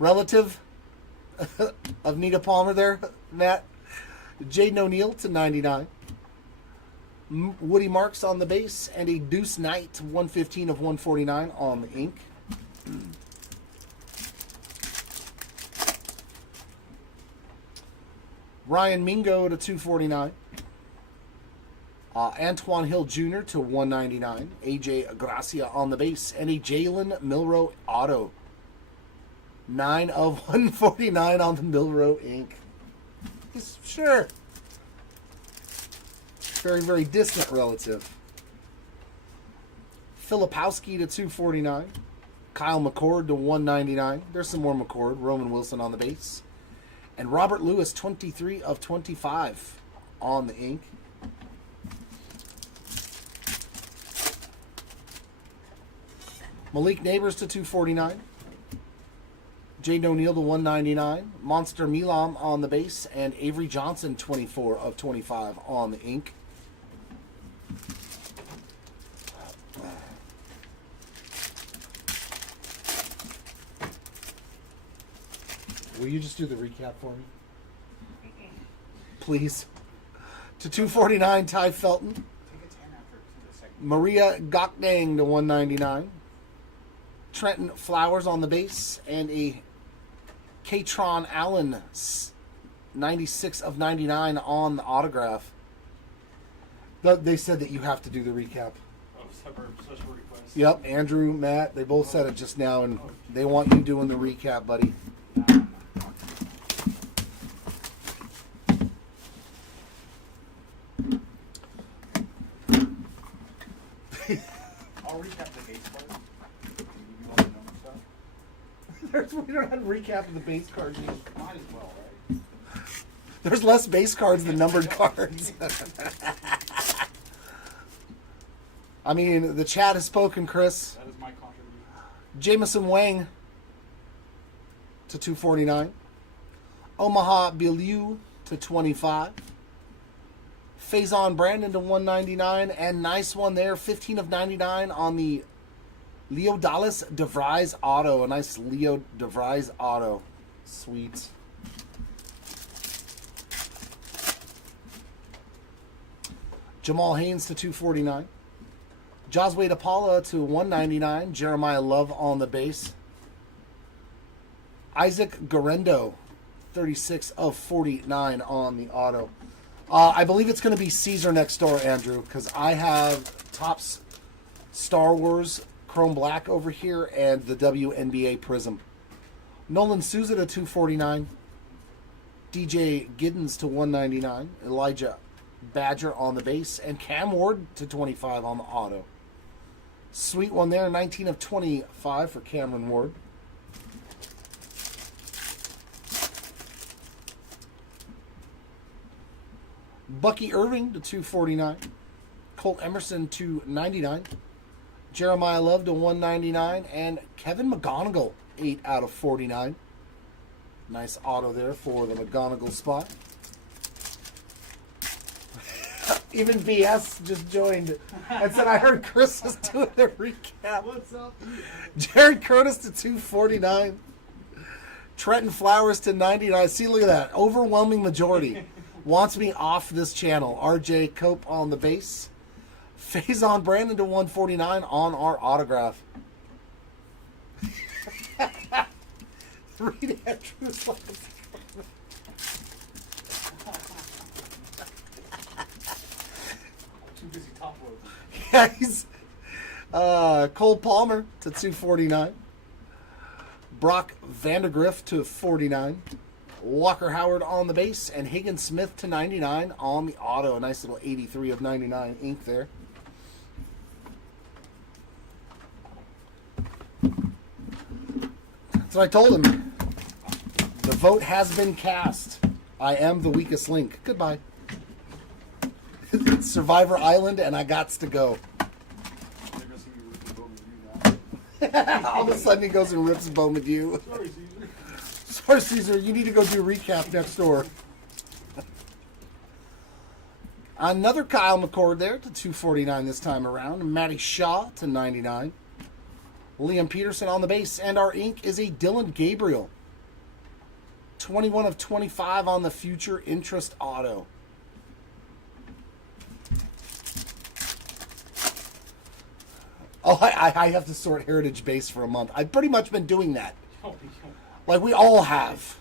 Relative of Nita Palmer there, Matt. Jaden O'Neal to 99. Woody Marks on the base, and a Deuce Knight 115 of 149 on the ink. Ryan Mingo to 249. Antoine Hill Jr. to 199. AJ Gracia on the base, and a Jalen Milroe auto. 9 of 149 on the Milroe ink. Sure. Very, very distant relative. Filipowski to 249. Kyle McCord to 199. There's some more McCord. Roman Wilson on the base. And Robert Lewis, 23 of 25 on the ink. Malik Neighbors to 249. Jaden O'Neal to 199. Monster Milam on the base. And Avery Johnson, 24 of 25 on the ink. Will you just do the recap for me? Please. To 249, Ty Felton. Maria Gokdang to 199. Trenton Flowers on the base. And a Katron Allen, 96 of 99 on the autograph. They said that you have to do the recap. Oh, special request. Yep, Andrew, Matt, they both said it just now, and they want you doing the recap, buddy. I'll recap the base card. You want to know stuff? We don't have to recap the base cards. Might as well, right? There's less base cards than numbered cards. I mean, the chat has spoken, Chris. That is my contribution. Jamison Wang to 249. Omaha Biliu to 25. Faison Brandon to 199. And nice one there, 15 of 99 on the Leo Dallas DeVries auto. A nice Leo DeVries auto. Sweet. Jamal Haynes to 249. Josway DePaula to 199. Jeremiah Love on the base. Isaac Garendo, 36 of 49 on the auto. I believe it's going to be Caesar next door, Andrew, because I have Topps Star Wars Chrome Black over here and the WNBA Prism. Nolan Souza to 249. DJ Giddens to 199. Elijah Badger on the base. And Cam Ward to 25 on the auto. Sweet one there, 19 of 25 for Cameron Ward. Bucky Irving to 249. Colt Emerson to 99. Jeremiah Love to 199. And Kevin McGonigal, 8 out of 49. Nice auto there for the McGonigal spot. Even BS just joined and said, I heard Chris was doing the recap. What's up? Jared Curtis to 249. Trenton Flowers to 99. See, look at that. Overwhelming majority wants me off this channel. RJ Cope on the base. Faison Brandon to 149 on our autograph. Reed Andrews. Too busy top loading. Yeah, he's Cole Palmer to 249. Brock Vandergriff to 49. Walker Howard on the base. And Higgins Smith to 99 on the auto. A nice little 83 of 99 ink there. So I told him, the vote has been cast. I am the weakest link. Goodbye. It's Survivor Island, and I gots to go. They're gonna see me rip the boat with you now. All of a sudden, he goes and rips Bowman you. Sorry, Caesar. Sorry, Caesar, you need to go do recap next door. Another Kyle McCord there to 249 this time around. Matty Shaw to 99. Liam Peterson on the base. And our ink is a Dylan Gabriel. 21 of 25 on the future interest auto. Oh, I have to sort Heritage Base for a month. I've pretty much been doing that. Like we all have.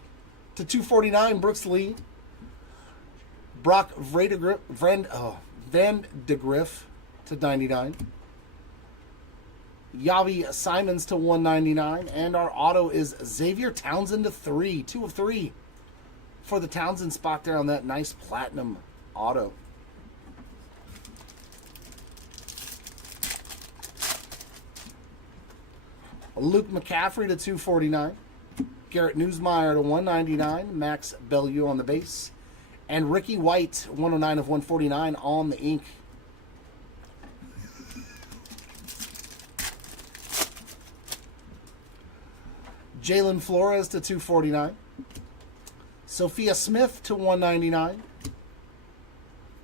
To 249, Brooks Lee. Brock Van de Griff to 99. Yavi Simons to 199. And our auto is Xavier Townsend to 3. 2 of 3 for the Townsend spot there on that nice platinum auto. Luke McCaffrey to 249. Garrett Newsmeyer to 199. Max Bellew on the base. And Ricky White, 109 of 149 on the ink. Jalen Flores to 249. Sophia Smith to 199.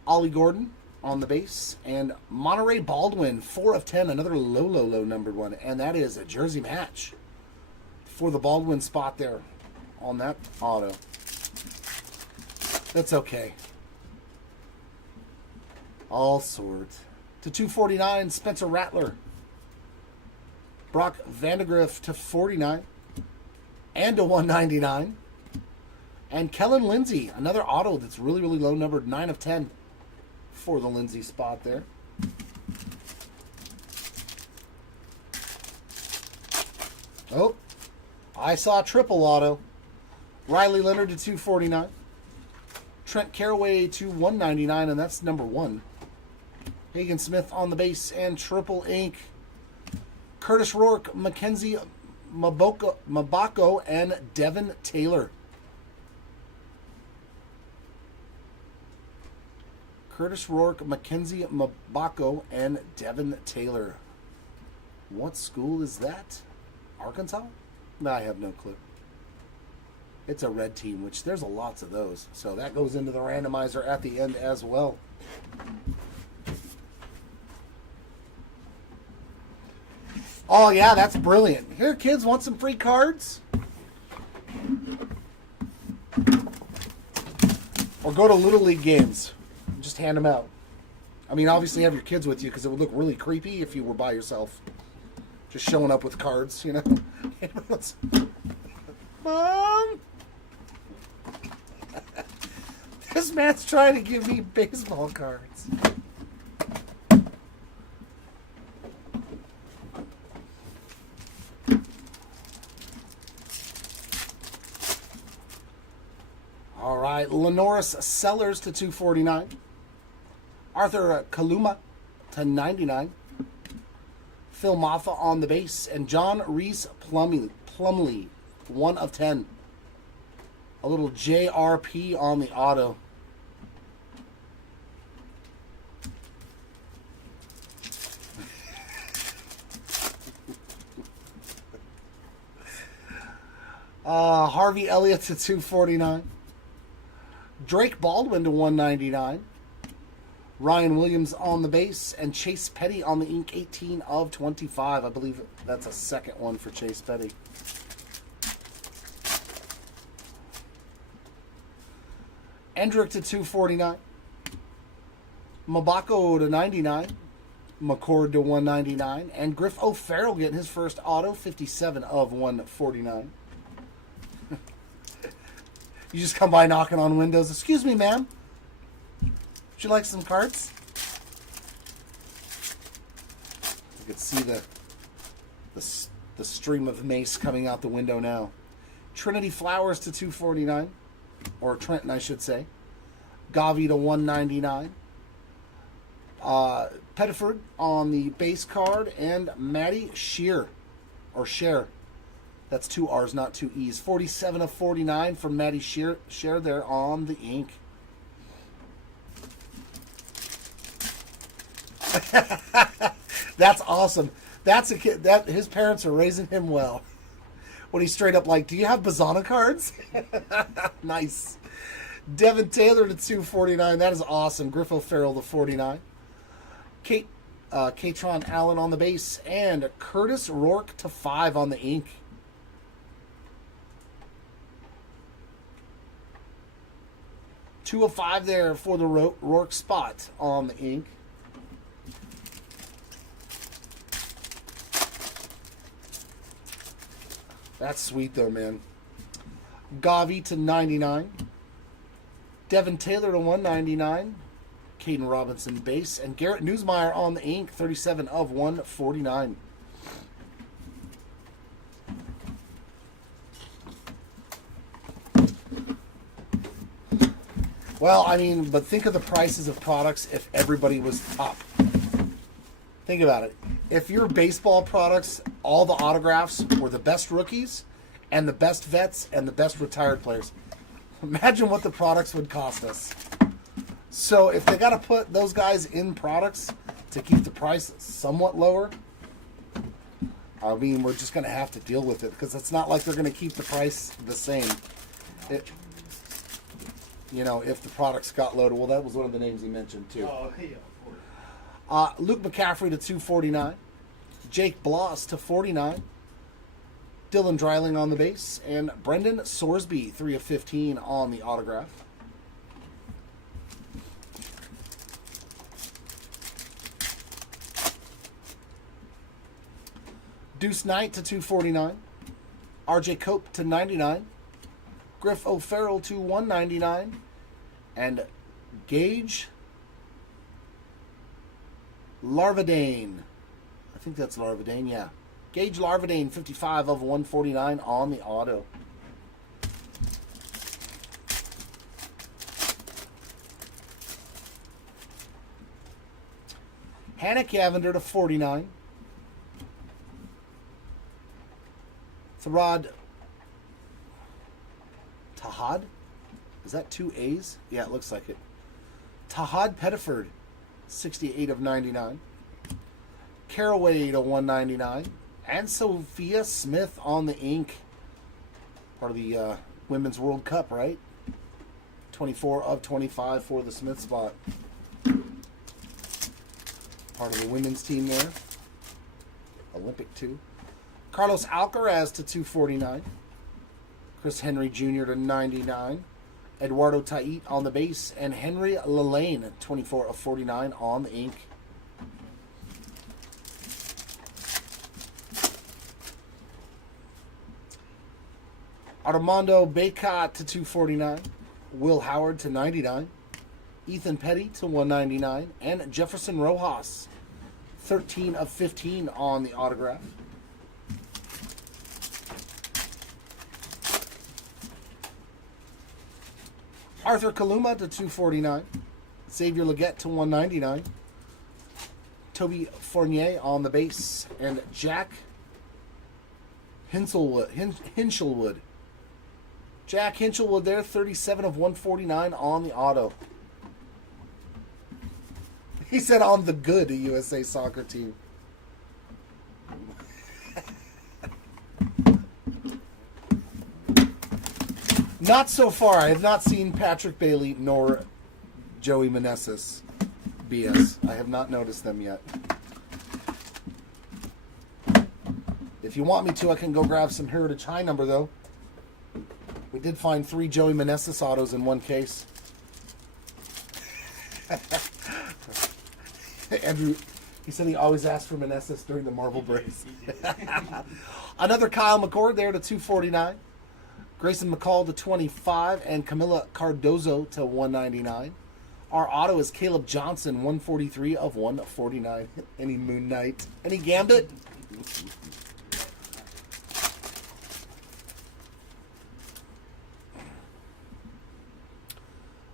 Ollie Gordon on the base. And Monterey Baldwin, 4 of 10, another low numbered one. And that is a jersey match for the Baldwin spot there on that auto. That's okay. All sorts. To 249, Spencer Rattler. Brock Vandegrift to 49. And to 199. And Kellen Lindsay, another auto that's really low numbered, 9 of 10 for the Lindsay spot there. Oh, I saw a triple auto. Riley Leonard to 249. Trent Caraway to 199, and that's number 1. Hagen Smith on the base and triple ink. Curtis Rourke, Mackenzie Mabako, and Devin Taylor. Curtis Rourke, Mackenzie Mabako, and Devin Taylor. What school is that? Arkansas? No, I have no clue. It's a red team, which there's lots of those. So that goes into the randomizer at the end as well. Oh, yeah, that's brilliant. Here, kids, want some free cards? Or go to Little League games. Just hand them out. I mean, obviously have your kids with you because it would look really creepy if you were by yourself. Just showing up with cards, you know. Mom! This man's trying to give me baseball cards. All right, Lenoris Sellers to 249. Arthur Kaluma to 99. Phil Maffa on the base. And John Reese Plumley, 1 of 10. A little JRP on the auto. Harvey Elliott to 249. Drake Baldwin to 199. Ryan Williams on the base. And Chase Petty on the ink, 18 of 25. I believe that's a second one for Chase Petty. Endrick to 249. Mabako to 99. McCord to 199. And Griff O'Farrell getting his first auto, 57 of 149. You just come by knocking on windows. Excuse me, ma'am. Would you like some cards? You can see the stream of mace coming out the window now. Trinity Flowers to 249. Or Trenton, I should say. Gavi to 199. Pettiford on the base card. And Matty Shear. Or Share. That's 2 R's, not 2 E's. 47 of 49 from Matty Shear there on the ink. That's awesome. That's a kid. That his parents are raising him well. When he's straight up like, "Do you have Bazana cards?" Nice. Devin Taylor to 249. That is awesome. Griff O'Farrell to 49. Katron Allen on the base. And Curtis Rourke to 5 on the ink. Two of 5 there for the Rourke spot on the ink. That's sweet though, man. Gavi to 99. Devin Taylor to 199. Caden Robinson base. And Garrett Newsmeyer on the ink, 37 of 149. Well, I mean, but think of the prices of products if everybody was top. Think about it. If your baseball products, all the autographs were the best rookies and the best vets and the best retired players, imagine what the products would cost us. So if they got to put those guys in products to keep the price somewhat lower, I mean, we're just going to have to deal with it because it's not like they're going to keep the price the same. You know, if the products got loaded. Well, that was one of the names he mentioned too. Oh, yeah. Luke McCaffrey to 249. Jake Bloss to 49. Dylan Dreiling on the base. And Brendan Sorsby, 3 of 15 on the autograph. Deuce Knight to 249. RJ Cope to 99. Griff O'Farrell to 199. And Gage Larvadane. I think that's Larvadane, yeah. Gage Larvadane, 55 of 149 on the auto. Hannah Cavender to 49. Tharad Tahad? Is that 2 A's? Yeah, it looks like it. Tahad Pettiford, 68 of 99. Caraway to 199. And Sophia Smith on the ink. Part of the Women's World Cup, right? 24 of 25 for the Smith spot. Part of the women's team there. Olympic too. Carlos Alcaraz to 249. Chris Henry Jr. to 99. Eduardo Tait on the base. And Henry Lalane, 24 of 49 on the ink. Armando Baycott to 249. Will Howard to 99. Ethan Petty to 199. And Jefferson Rojas, 13 of 15 on the autograph. Arthur Kaluma to 249. Xavier Leggett to 199. Toby Fournier on the base. And Jack Hinchelwood. Jack Hinchelwood there, 37 of 149 on the auto. He said on the good USA soccer team. Not so far. I have not seen Patrick Bailey nor Joey Meneses BS. I have not noticed them yet. If you want me to, I can go grab some Heritage High number, though. We did find 3 Joey Meneses autos in one case. Andrew, he said he always asked for Meneses during the Marvel breaks. Another Kyle McCord there to 249. Grayson McCall to 25. And Camila Cardozo to 199. Our auto is Caleb Johnson, 143 of 149. Any Moon Knight? Any Gambit?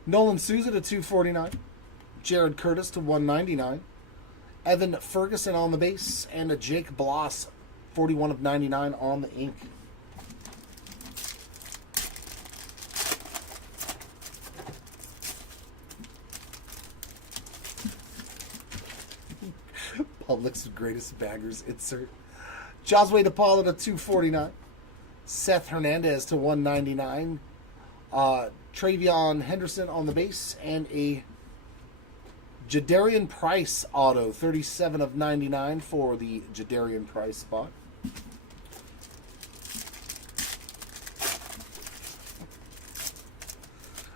Nolan Souza to 249. Jared Curtis to 199. Evan Ferguson on the base. And a Jake Bloss, 41 of 99 on the ink. Publix greatest baggers insert. Josue DePaula to 249. Seth Hernandez to 199. Travion Henderson on the base, and a Jadarian Price auto, 37 of 99 for the Jadarian Price spot.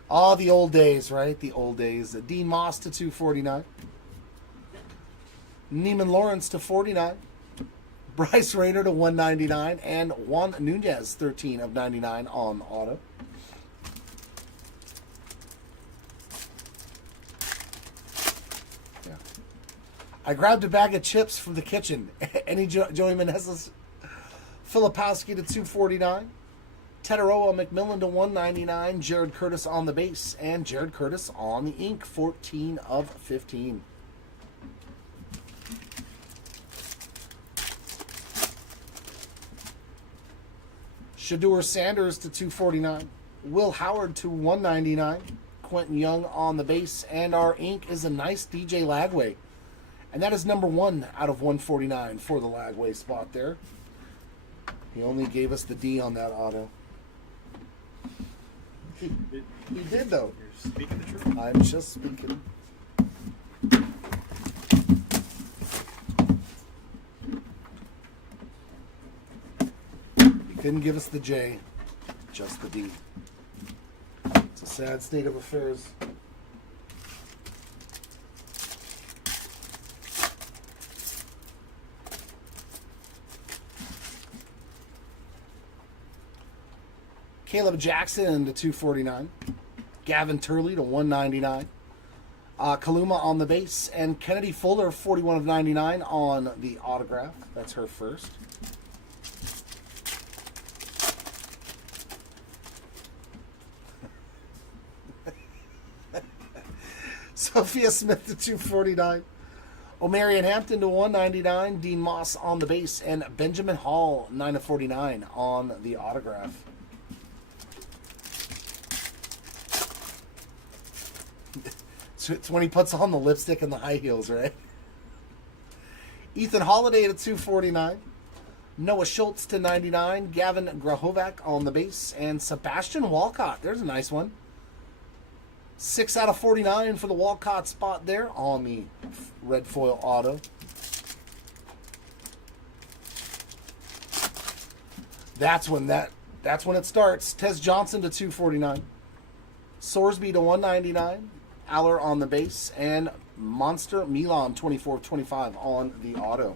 Ah, the old days, right? The old days. Dean Moss to 249. Neiman Lawrence to 49. Bryce Rayner to 199. And Juan Nunez, 13 of 99 on auto. Yeah. I grabbed a bag of chips from the kitchen. Any Joey Meneses? Filipowski to 249. Tetaroa McMillan to 199. Jared Curtis on the base. And Jared Curtis on the ink. 14 of 15. Shedeur Sanders to 249. Will Howard to 199. Quentin Young on the base. And our ink is a nice DJ Lagway. And that is number 1 out of 149 for the Lagway spot there. He only gave us the D on that auto. He did, though. You're speaking the truth. I'm just speaking. He couldn't give us the J, just the D. It's a sad state of affairs. Caleb Jackson to 249. Gavin Turley to 199. Kaluma on the base. And Kennedy Fuller, 41 of 99 on the autograph. That's her first. Sophia Smith to 249. O'Marion Hampton to 199. Dean Moss on the base. And Benjamin Hall, 9 of 49 on the autograph. It's when he puts on the lipstick and the high heels, right? Ethan Holiday to 249. Noah Schultz to 99. Gavin Grahovac on the base. And Sebastian Walcott. There's a nice one. 6 out of 49 for the Walcott spot there on the red foil auto. That's when it starts. Tez Johnson to 249. Sorsby to 199. Aller on the base, and Monster Milan 24/25 on the auto.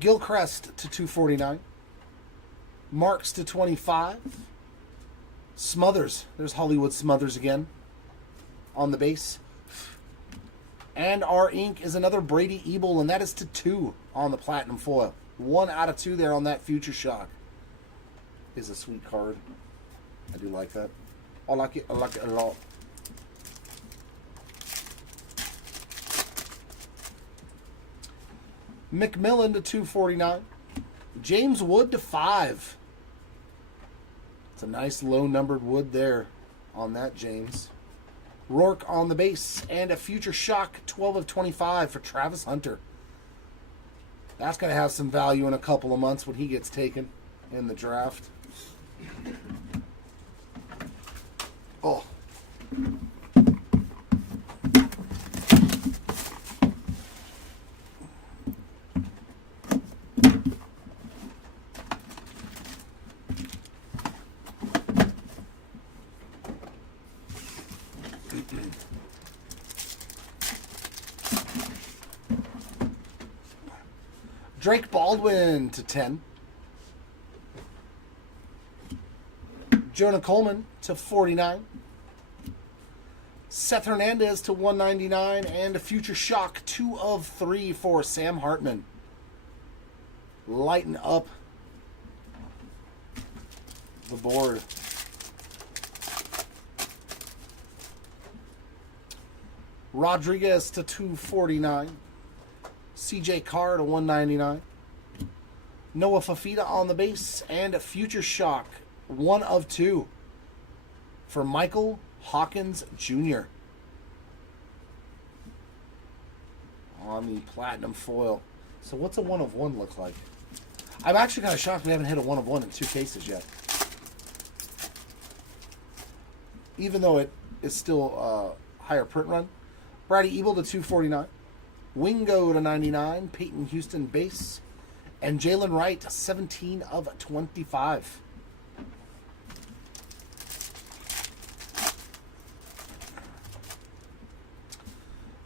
Gilchrist to 249. Marks to 25. Smothers. There's Hollywood Smothers again on the base. And our ink is another Brady Ebel, and that is to 2 on the platinum foil. 1 out of 2 there on that Future Shock. Is a sweet card. I do like that. I like it. I like it a lot. McMillan to 249. James Wood to 5. It's a nice low numbered wood there on that James. Rourke on the base. And a Future Shock 12 of 25 for Travis Hunter. That's going to have some value in a couple of months when he gets taken in the draft. Oh. Drake Baldwin to 10. Jonah Coleman to 49. Seth Hernandez to 199. And a Future Shock 2 of 3 for Sam Hartman. Lighten up the board. Rodriguez to 249. CJ Carr to 199. Noah Fafita on the base. And a Future Shock 1 of 2 for Michael Hawkins Jr. on the platinum foil. So what's a 1 of 1 look like? I'm actually kind of shocked we haven't hit a 1 of 1 in 2 cases yet. Even though it is still a higher print run. Brady Ebel to 249. Wingo to 99. Peyton Houston base. And Jalen Wright, 17 of 25.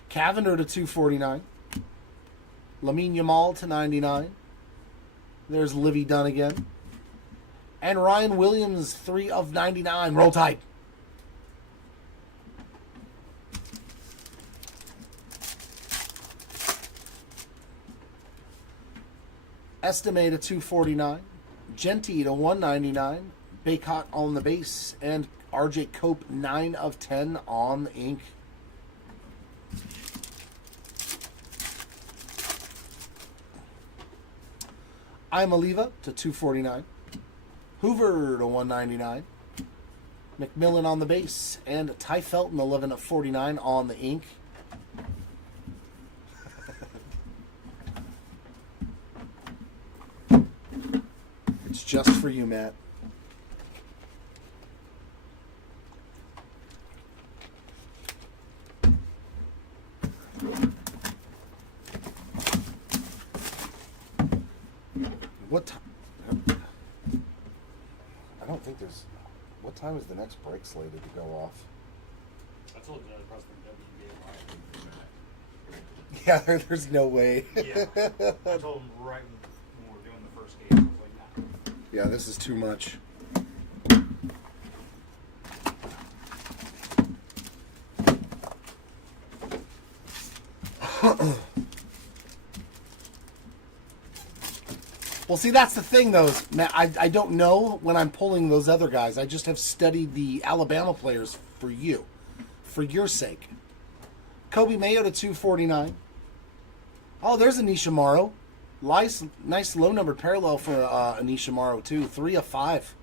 Cavender to 249. Lamine Yamal to 99. There's Livy Dunn again. And Ryan Williams, 3 of 99. Roll Tide. Estimate to 249. Genty to 199. Baycott on the base. And RJ Cope, 9 of 10 on the ink. I'm Oliva to 249. Hoover to 199. McMillan on the base. And Ty Felton, 11 of 49 on the ink. It's just for you, Matt. What time? I don't think there's. What time is the next break slated to go off? I told President WBA Yeah, there's no way. Yeah. I told him right when we were doing the first game. I was like, nah. Yeah, this is too much. Well, see, that's the thing, though. Matt, I don't know when I'm pulling those other guys. I just have studied the Alabama players for you, for your sake. Kobe Mayo to 249. Oh, there's Anisha Morrow. Nice low-numbered parallel for Anisha Morrow, too. 3 of 5.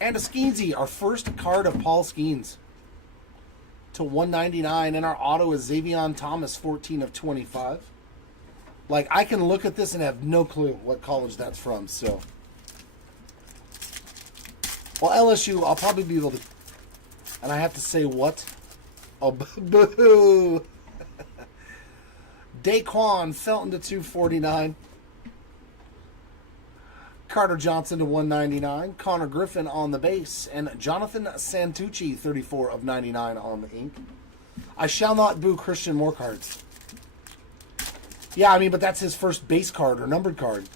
And a Skeensy, our first card of Paul Skeens. To 199. And our auto is Xavion Thomas, 14 of 25. Like, I can look at this and have no clue what college that's from, so. Well, LSU, I'll probably be able to. And I have to say what? Oh, boo! Daquan Felton to 249. Carter Johnson to 199. Connor Griffin on the base. And Jonathan Santucci, 34 of 99 on the ink. I shall not boo Christian Moore cards. Yeah, I mean, but that's his first base card or numbered card.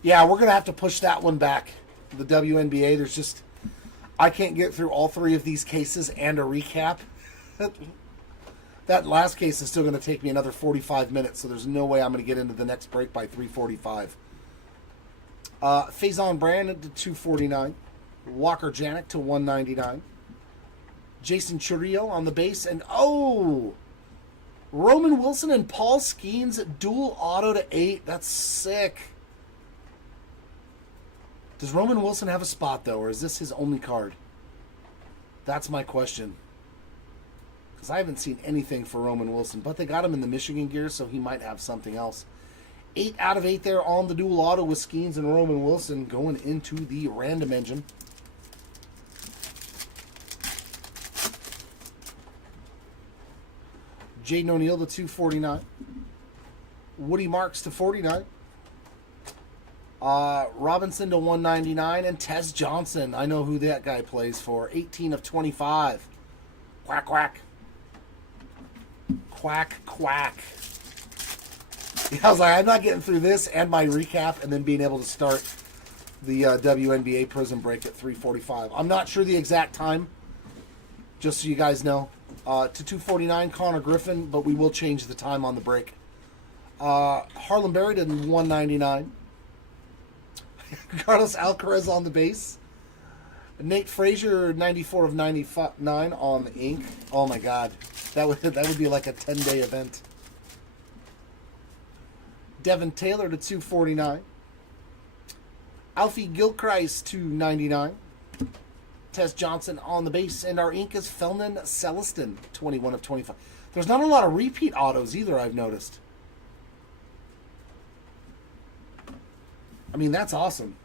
Yeah, we're going to have to push that one back. The WNBA, there's just... I can't get through all 3 of these cases and a recap. That last case is still going to take me another 45 minutes, so there's no way I'm going to get into the next break by 3:45. Faison Brandon to 249. Walker Janik to 199. Jason Churio on the base. And, oh... Roman Wilson and Paul Skeens dual auto to 8. That's sick. Does Roman Wilson have a spot, though, or is this his only card? That's my question. Because I haven't seen anything for Roman Wilson, but they got him in the Michigan gear, so he might have something else. 8 out of 8 there on the dual auto with Skeens and Roman Wilson going into the random engine. Jaden O'Neal to 249. Woody Marks to 49. Robinson to 199. And Tez Johnson. I know who that guy plays for. 18 of 25. Quack, quack. Quack, quack. Yeah, I was like, I'm not getting through this and my recap and then being able to start the WNBA Prison Break at 3:45. I'm not sure the exact time, just so you guys know. To 249, Connor Griffin, but we will change the time on the break. Harlem Berry to 199. Carlos Alcaraz on the base. Nate Frazier, 94 of 99 on the ink. Oh my God, that would be like a 10-day event. Devin Taylor to 249. Alfie Gilchrist to 99. Tess Johnson on the base, and our ink is Felnan Celestin, 21 of 25. There's not a lot of repeat autos either, I've noticed. I mean, that's awesome.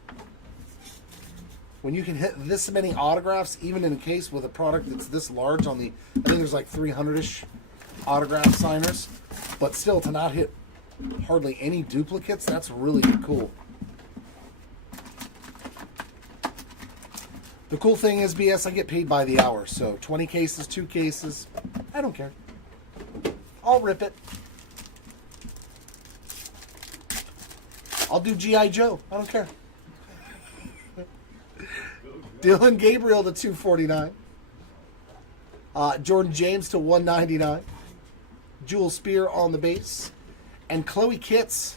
When you can hit this many autographs, even in a case with a product that's this large on the, I think there's like 300-ish autograph signers, but still to not hit hardly any duplicates, that's really cool. The cool thing is, BS, I get paid by the hour, so 20 cases, 2 cases, I don't care. I'll rip it. I'll do G.I. Joe. I don't care. Dylan Gabriel to 249. Jordan James to 199. Jewel Spear on the base. And Chloe Kitts,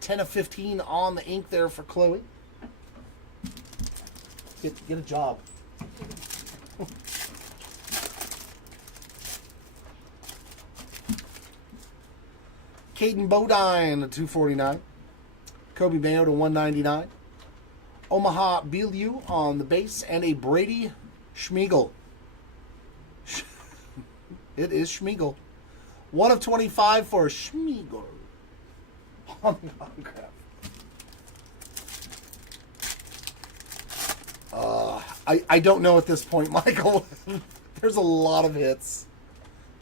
10 of 15 on the ink there for Chloe. Get a job. Caden Bodine to 249. Kobe Mayo to 199. Omaha Bielu on the base, and a Brady Schmiegel. It is Schmiegel. 1 of 25 for Schmiegel on the autograph. I don't know at this point, Michael. There's a lot of hits.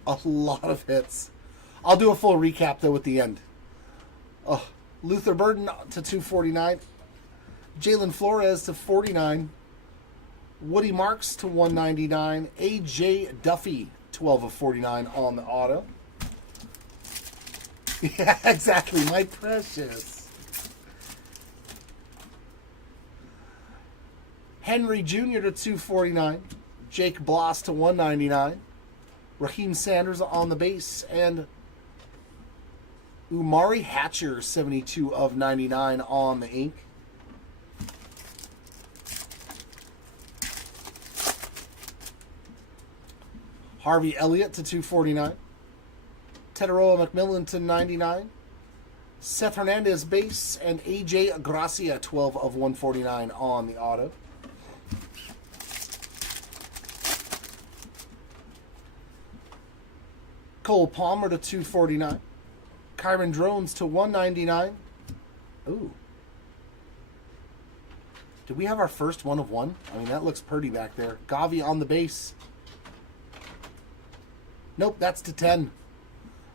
A lot of hits. I'll do a full recap, though, at the end. Luther Burden to 249. Jalen Flores to 49. Woody Marks to 199. A.J. Duffy, 12 of 49 on the auto. Yeah, exactly. My precious. Henry Jr. to 249. Jake Bloss to 199. Raheem Sanders on the base. And Umari Hatcher, 72 of 99 on the ink. Harvey Elliott to 249. Tetaroa McMillan to 99. Seth Hernandez base, and AJ Gracia, 12 of 149 on the auto. Cole Palmer to 249. Kyron Drones to 199. Ooh. Did we have our first 1 of 1? I mean, that looks pretty back there. Gavi on the base. Nope, that's to 10.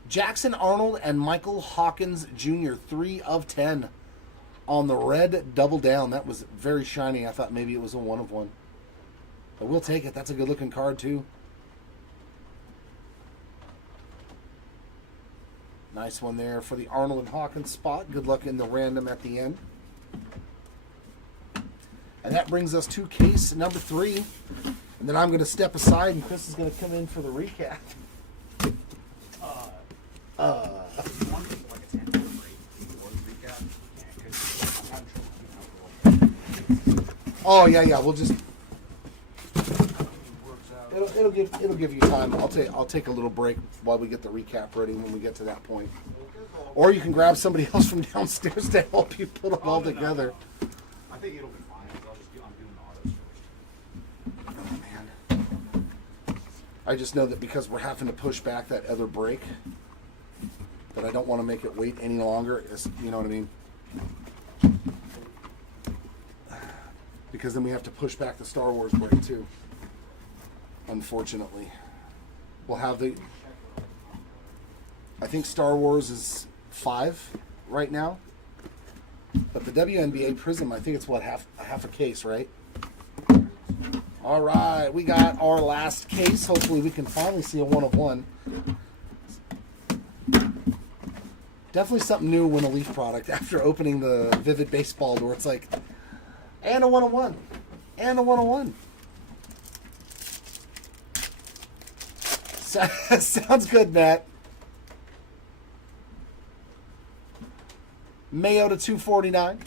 Jackson Arnold and Michael Hawkins Jr., 3 of 10 on the red double down. That was very shiny. I thought maybe it was a 1 of 1. But we'll take it. That's a good looking card, too. Nice one there for the Arnold and Hawkins spot. Good luck in the random at the end. And that brings us to case number 3. And then I'm going to step aside, and Chris is going to come in for the recap. One thing like a 10 break before the recap. Oh yeah. We'll just Works out. it'll give you time. I'll take a little break while we get the recap ready when we get to that point. Or you can grab somebody else from downstairs to help you put them all together. I think it'll be fine. I'm doing autos first. Oh man. I just know that because we're having to push back that other break, that I don't want to make it wait any longer. You know what I mean? Because then we have to push back the Star Wars break too. Unfortunately. We'll have I think Star Wars is 5 right now. But the WNBA Prism, I think it's what, half a case, right? All right, we got our last case. Hopefully we can finally see a 1 of 1. Definitely something new when a Leaf product after opening the Vivid Baseball door. It's like, and a 1 of 1. And a 1 of 1. Sounds good, Matt. Mayo to 249.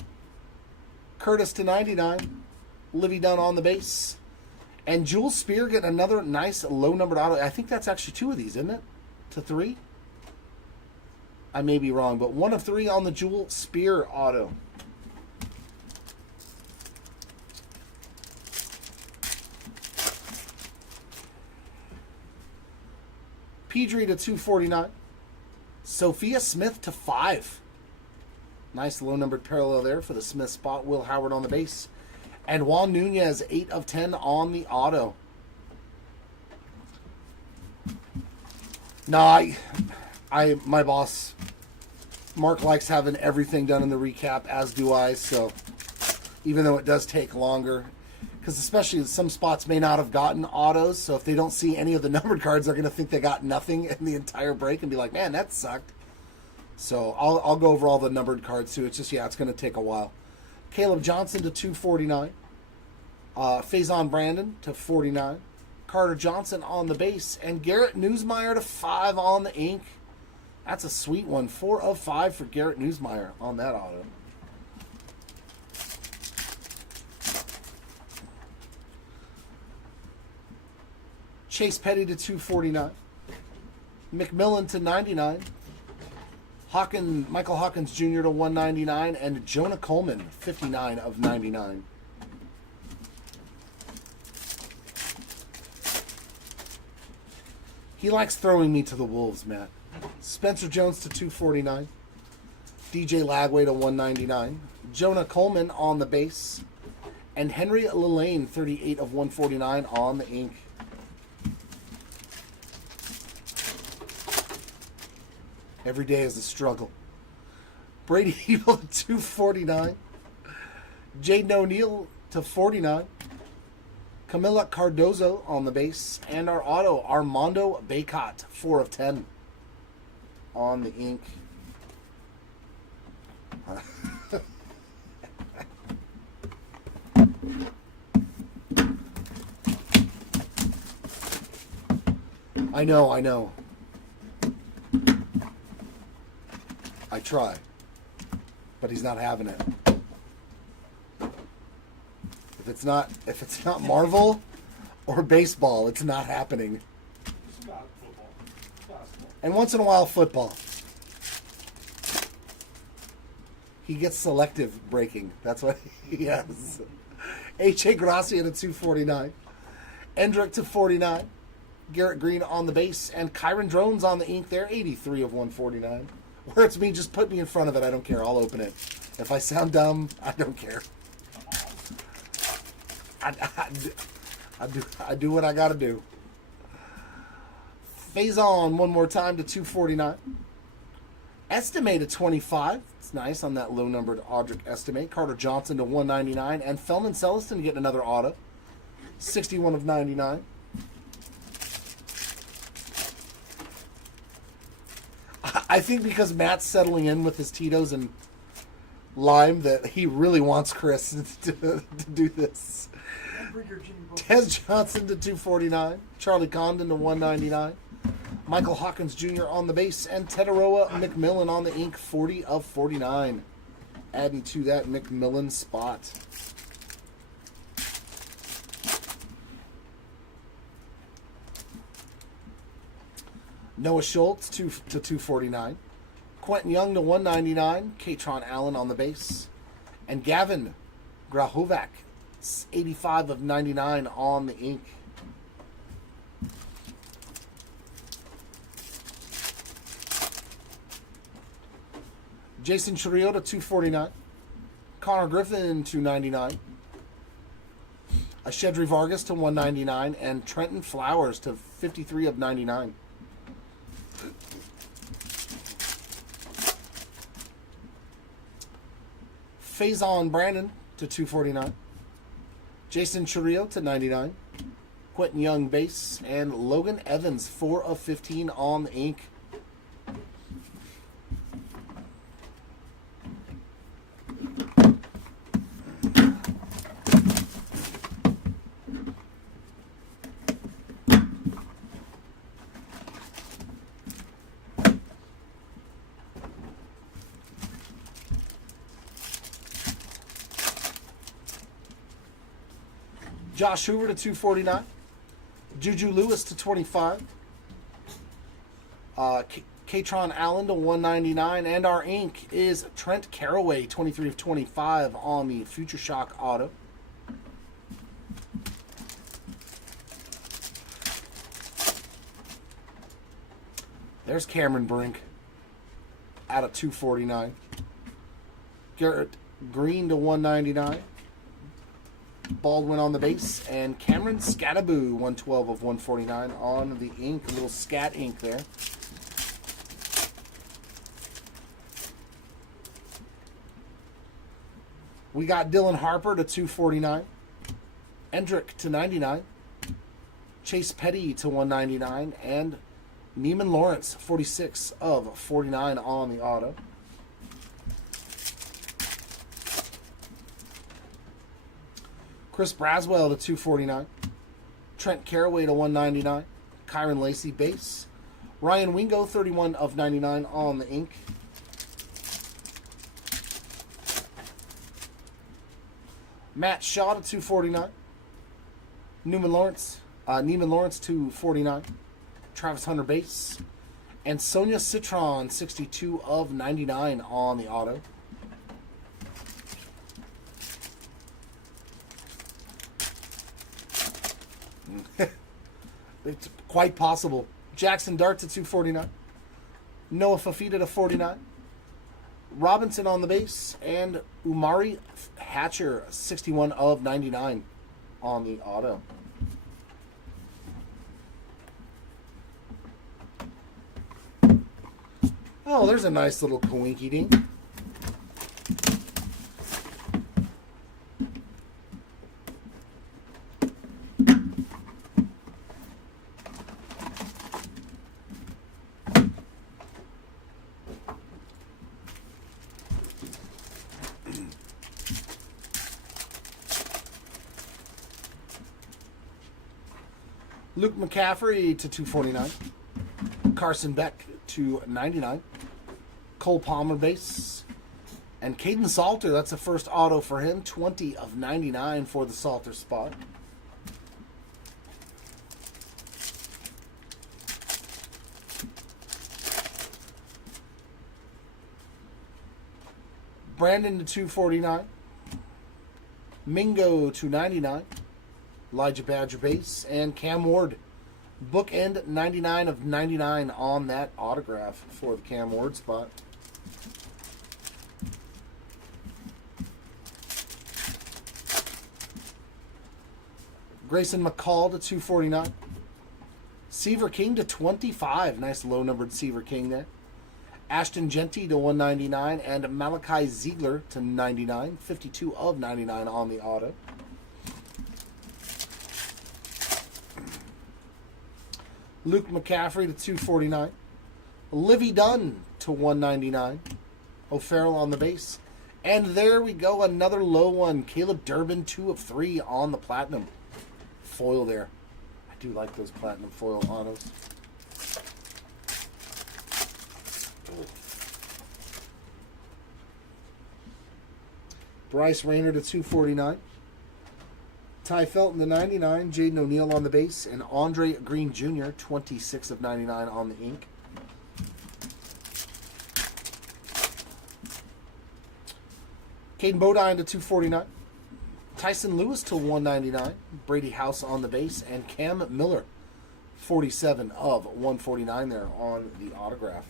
Curtis to 99. Livy Dunn on the base. And Jewel Spear getting another nice low-numbered auto. I think that's actually 2 of these, isn't it? To 3? I may be wrong, but 1 of 3 on the Jewel Spear auto. Pedri to 249. Sophia Smith to 5. Nice low-numbered parallel there for the Smith spot. Will Howard on the base. And Juan Nunez, 8 of 10 on the auto. No, my boss, Mark, likes having everything done in the recap, as do I. So even though it does take longer, because especially some spots may not have gotten autos. So if they don't see any of the numbered cards, they're going to think they got nothing in the entire break and be like, man, that sucked. So I'll go over all the numbered cards too. It's just, yeah, it's going to take a while. Caleb Johnson to 249. Faison Brandon to 49. Carter Johnson on the base. And Garrett Newsmeyer to 5 on the ink. That's a sweet one. 4 of 5 for Garrett Newsmeyer on that auto. Chase Petty to 249. McMillan to 99. Michael Hawkins Jr. to 199. And Jonah Coleman, 59 of 99. He likes throwing me to the wolves, Matt. Spencer Jones to 249. DJ Lagway to 199. Jonah Coleman on the base. And Henry Lillane, 38 of 149 on the ink. Every day is a struggle. Brady Evil to 249. Jaden O'Neal to 49. Camila Cardozo on the base. And our auto, Armando Baycott, 4 of 10 on the ink. I know. I try. But he's not having it. If it's not Marvel or baseball, it's not happening. It's not football. It's basketball. And once in a while, football. He gets selective breaking. That's what he has. H.A. Gracia to 249. Endrick to 49. Garrett Green on the base. And Kyron Drones on the ink there. 83 of 149. Where it's me, just put me in front of it. I don't care. I'll open it. If I sound dumb, I don't care. I do what I got to do. Faison one more time to 249. Estimate to 25. It's nice on that low-numbered Audric Estimate. Carter Johnson to 199. And Feldman Celestin getting another auto. 61 of 99. I think because Matt's settling in with his Tito's and lime that he really wants Chris to do this. Tez Johnson to 249. Charlie Condon to 199. Michael Hawkins Jr. on the base. And Tetaroa McMillan on the ink. 40 of 49. Adding to that McMillan spot. Noah Schultz to 249. Quentin Young to 199. Katron Allen on the base. And Gavin Grahovac, 85 of 99 on the ink. Jason Chiriot to 249. Connor Griffin to 99. Ashedri Vargas to 199. And Trenton Flowers to 53 of 99. Faison Brandon to 249. Jason Chiriot to 99. Quentin Young base. And Logan Evans, 4 of 15 on the ink. Josh Hoover to 249. Juju Lewis to 25. Katron Allen to 199. And our ink is Trent Caraway, 23 of 25 on the Future Shock auto. There's Cameron Brink out of 249. Garrett Green to 199. Baldwin on the base. And Cameron Scattaboo, 112 of 149 on the ink. A little scat ink there. We got Dylan Harper to 249. Endrick to 99. Chase Petty to 199. And Neiman Lawrence, 46 of 49 on the auto. Chris Braswell to 249. Trent Caraway to 199. Kyron Lacey base. Ryan Wingo, 31 of 99 on the ink. Matt Shaw to 249. Neiman Lawrence 249. Travis Hunter base. And Sonia Citron, 62 of 99 on the auto. It's quite possible. Jackson Dart to 249. Noah Fafita to 49. Robinson on the base. And Umari Hatcher, 61 of 99 on the auto. Oh, there's a nice little coinky dink. Luke McCaffrey to 249. Carson Beck to 99. Cole Palmer base. And Caden Salter, that's the first auto for him. 20 of 99 for the Salter spot. Brandon to 249. Mingo to 99. Elijah Badger base. And Cam Ward, bookend 99 of 99 on that autograph for the Cam Ward spot. Grayson McCall to 249. Seaver King to 25. Nice low-numbered Seaver King there. Ashton Genty to 199. And Malachi Ziegler to 99. 52 of 99 on the auto. Luke McCaffrey to 249. Livy Dunn to 199. O'Farrell on the base. And there we go, another low one. Caleb Durbin, 2 of 3 on the platinum foil there. I do like those platinum foil autos. Bryce Rayner to 249. Ty Felton to 99. Jaden O'Neal on the base. And Andre Green Jr., 26 of 99 on the ink. Caden Bodine to 249. Tyson Lewis to 199. Brady House on the base. And Cam Miller, 47 of 149 there on the autograph.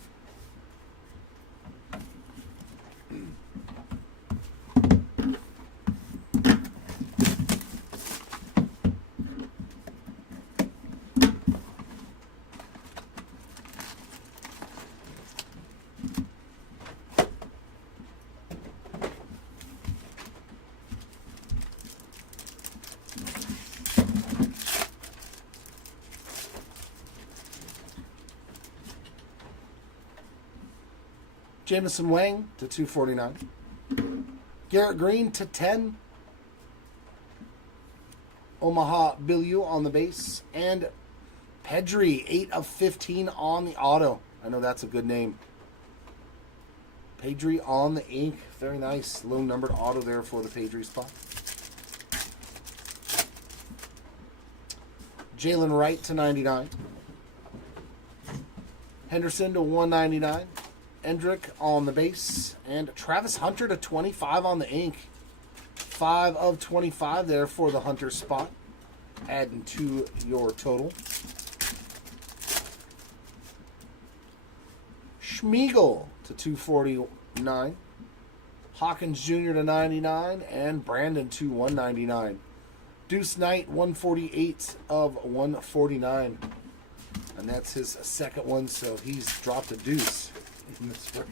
Jamison Wang to 249. Garrett Green to 10. Omaha Biliu on the base. And Pedri, 8 of 15 on the auto. I know that's a good name. Pedri on the ink. Very nice. Low numbered auto there for the Pedri spot. Jalen Wright to 99. Henderson to 199. Endrick on the base. And Travis Hunter to 25 on the ink. 5 of 25 there for the Hunter spot. Adding to your total. Schmeigel to 249. Hawkins Jr. to 99. And Brandon to 199. Deuce Knight, 148 of 149. And that's his second one, so he's dropped a deuce in this break.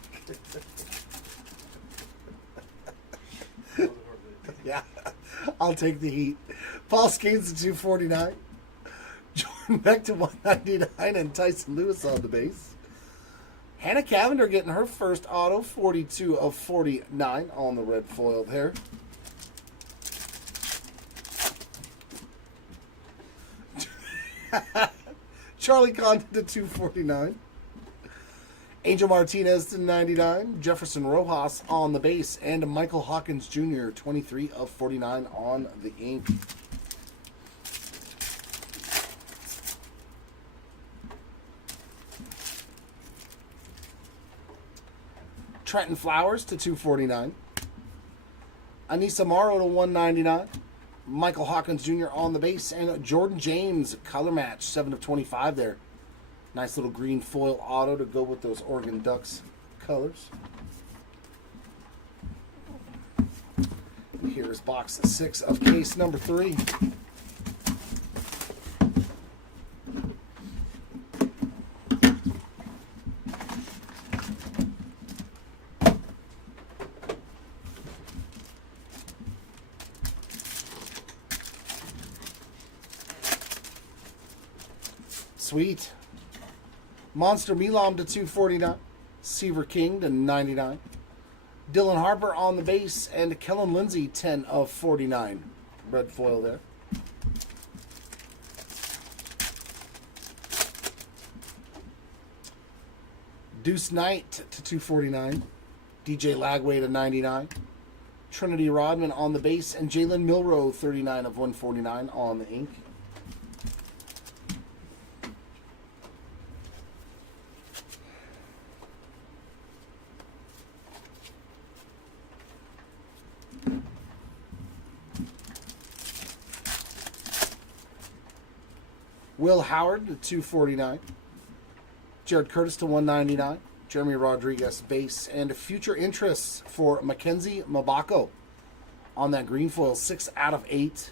Yeah, I'll take the heat. Paul Skeens to 249. Jordan Beck to 199 and Tyson Lewis on the base. Hannah Cavender getting her first auto, 42 of 49 on the red foil there. Charlie Condon to 249. Angel Martinez to 99. Jefferson Rojas on the base. And Michael Hawkins Jr., 23 of 49 on the ink. Trenton Flowers to 249. Anissa Morrow to 199. Michael Hawkins Jr. on the base. And Jordan James, color match, 7 of 25 there. Nice little green foil auto to go with those Oregon Ducks colors. And here is box 6 of case number 3. Sweet. Monster Milam to 249. Seaver King to 99. Dylan Harper on the base. And Kellen Lindsay, 10 of 49. Red foil there. Deuce Knight to 249. DJ Lagway to 99. Trinity Rodman on the base. And Jalen Milroe, 39 of 149 on the ink. Will Howard to 249. Jared Curtis to 199. Jeremy Rodriguez base. And future interests for Mackenzie Mabako on that green foil, 6 out of 8.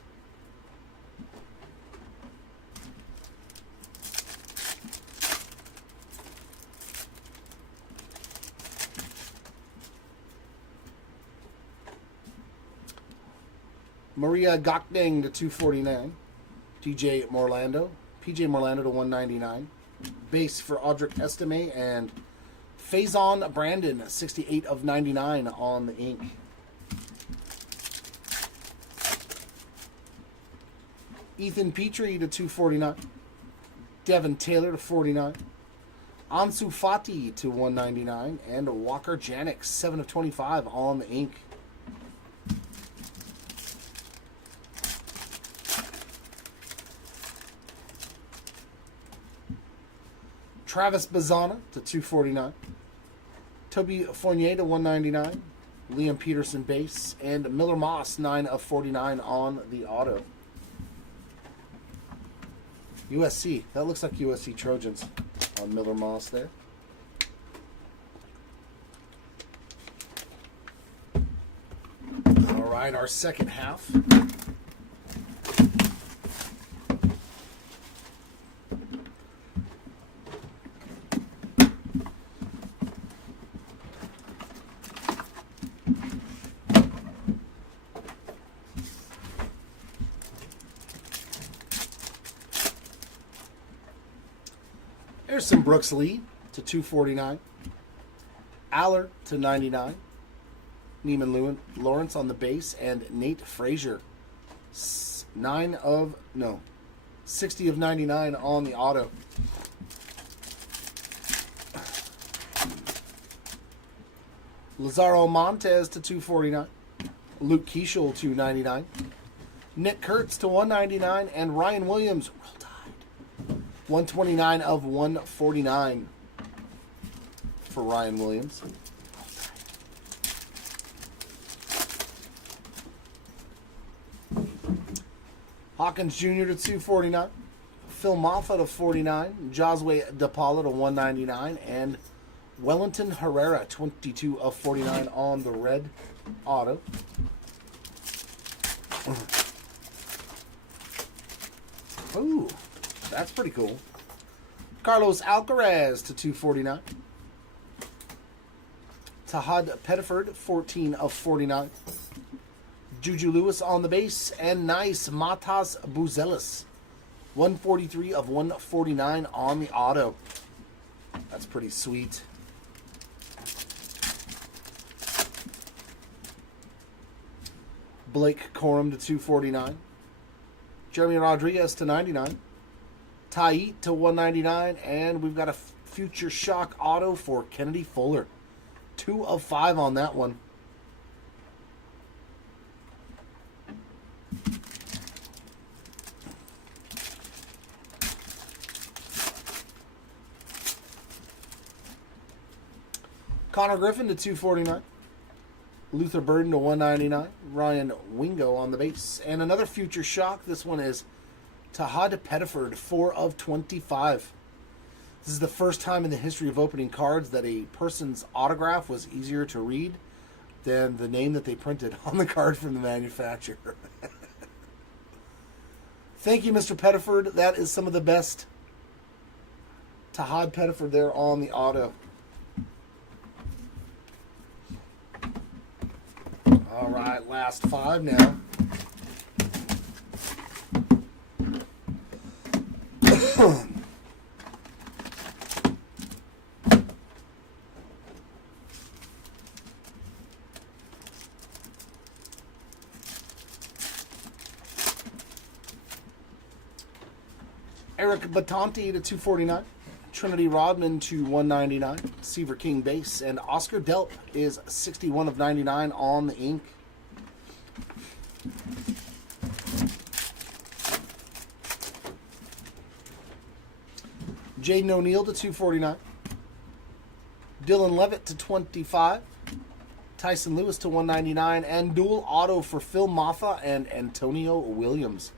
Maria Gokdeng to 249. PJ Morlando to 199. Base for Audric Estime and Faison Brandon, 68 of 99 on the ink. Ethan Petrie to 249. Devin Taylor to 49. Ansu Fati to 199. And Walker Janik, 7 of 25 on the ink. Travis Bazzana to 249. Toby Fournier to 199. Liam Peterson base. And Miller Moss, 9 of 49 on the auto. USC. That looks like USC Trojans on Miller Moss there. All right, our second half. There's some Brooks Lee to 249. Aller to 99. Neiman Lawrence on the base. And Nate Frazier, 60 of 99 on the auto. Lazaro Montez to 249. Luke Keeschel to 99. Nick Kurtz to 199. And Ryan Williams, 129 of 149 for Ryan Williams. Hawkins Jr. to 249. Phil Moffa to 49. Josue DePaula to 199. And Wellington Herrera, 22 of 49 on the red auto. Ooh, that's pretty cool. Carlos Alcaraz to 249. Tahad Pettiford, 14 of 49. Juju Lewis on the base. And nice Matas Buzelis, 143 of 149 on the auto. That's pretty sweet. Blake Corum to 249. Jeremy Rodriguez to 99. Tait to 199. And we've got a future shock auto for Kennedy Fuller. 2 of 5 on that one. Connor Griffin to 249. Luther Burden to 199. Ryan Wingo on the base. And another future shock. This one is Tahad Pettiford, 4 of 25. This is the first time in the history of opening cards that a person's autograph was easier to read than the name that they printed on the card from the manufacturer. Thank you, Mr. Pettiford. That is some of the best Tahad Pettiford there on the auto. All right, last 5 now. Eric Batanti to 249. Trinity Rodman to 199. Seaver King base. And Oscar Delp is 61 of 99 on the ink. Jaden O'Neal to 249. Dylan Levitt to 25. Tyson Lewis to 199. And dual auto for Phil Maffa and Antonio Williams.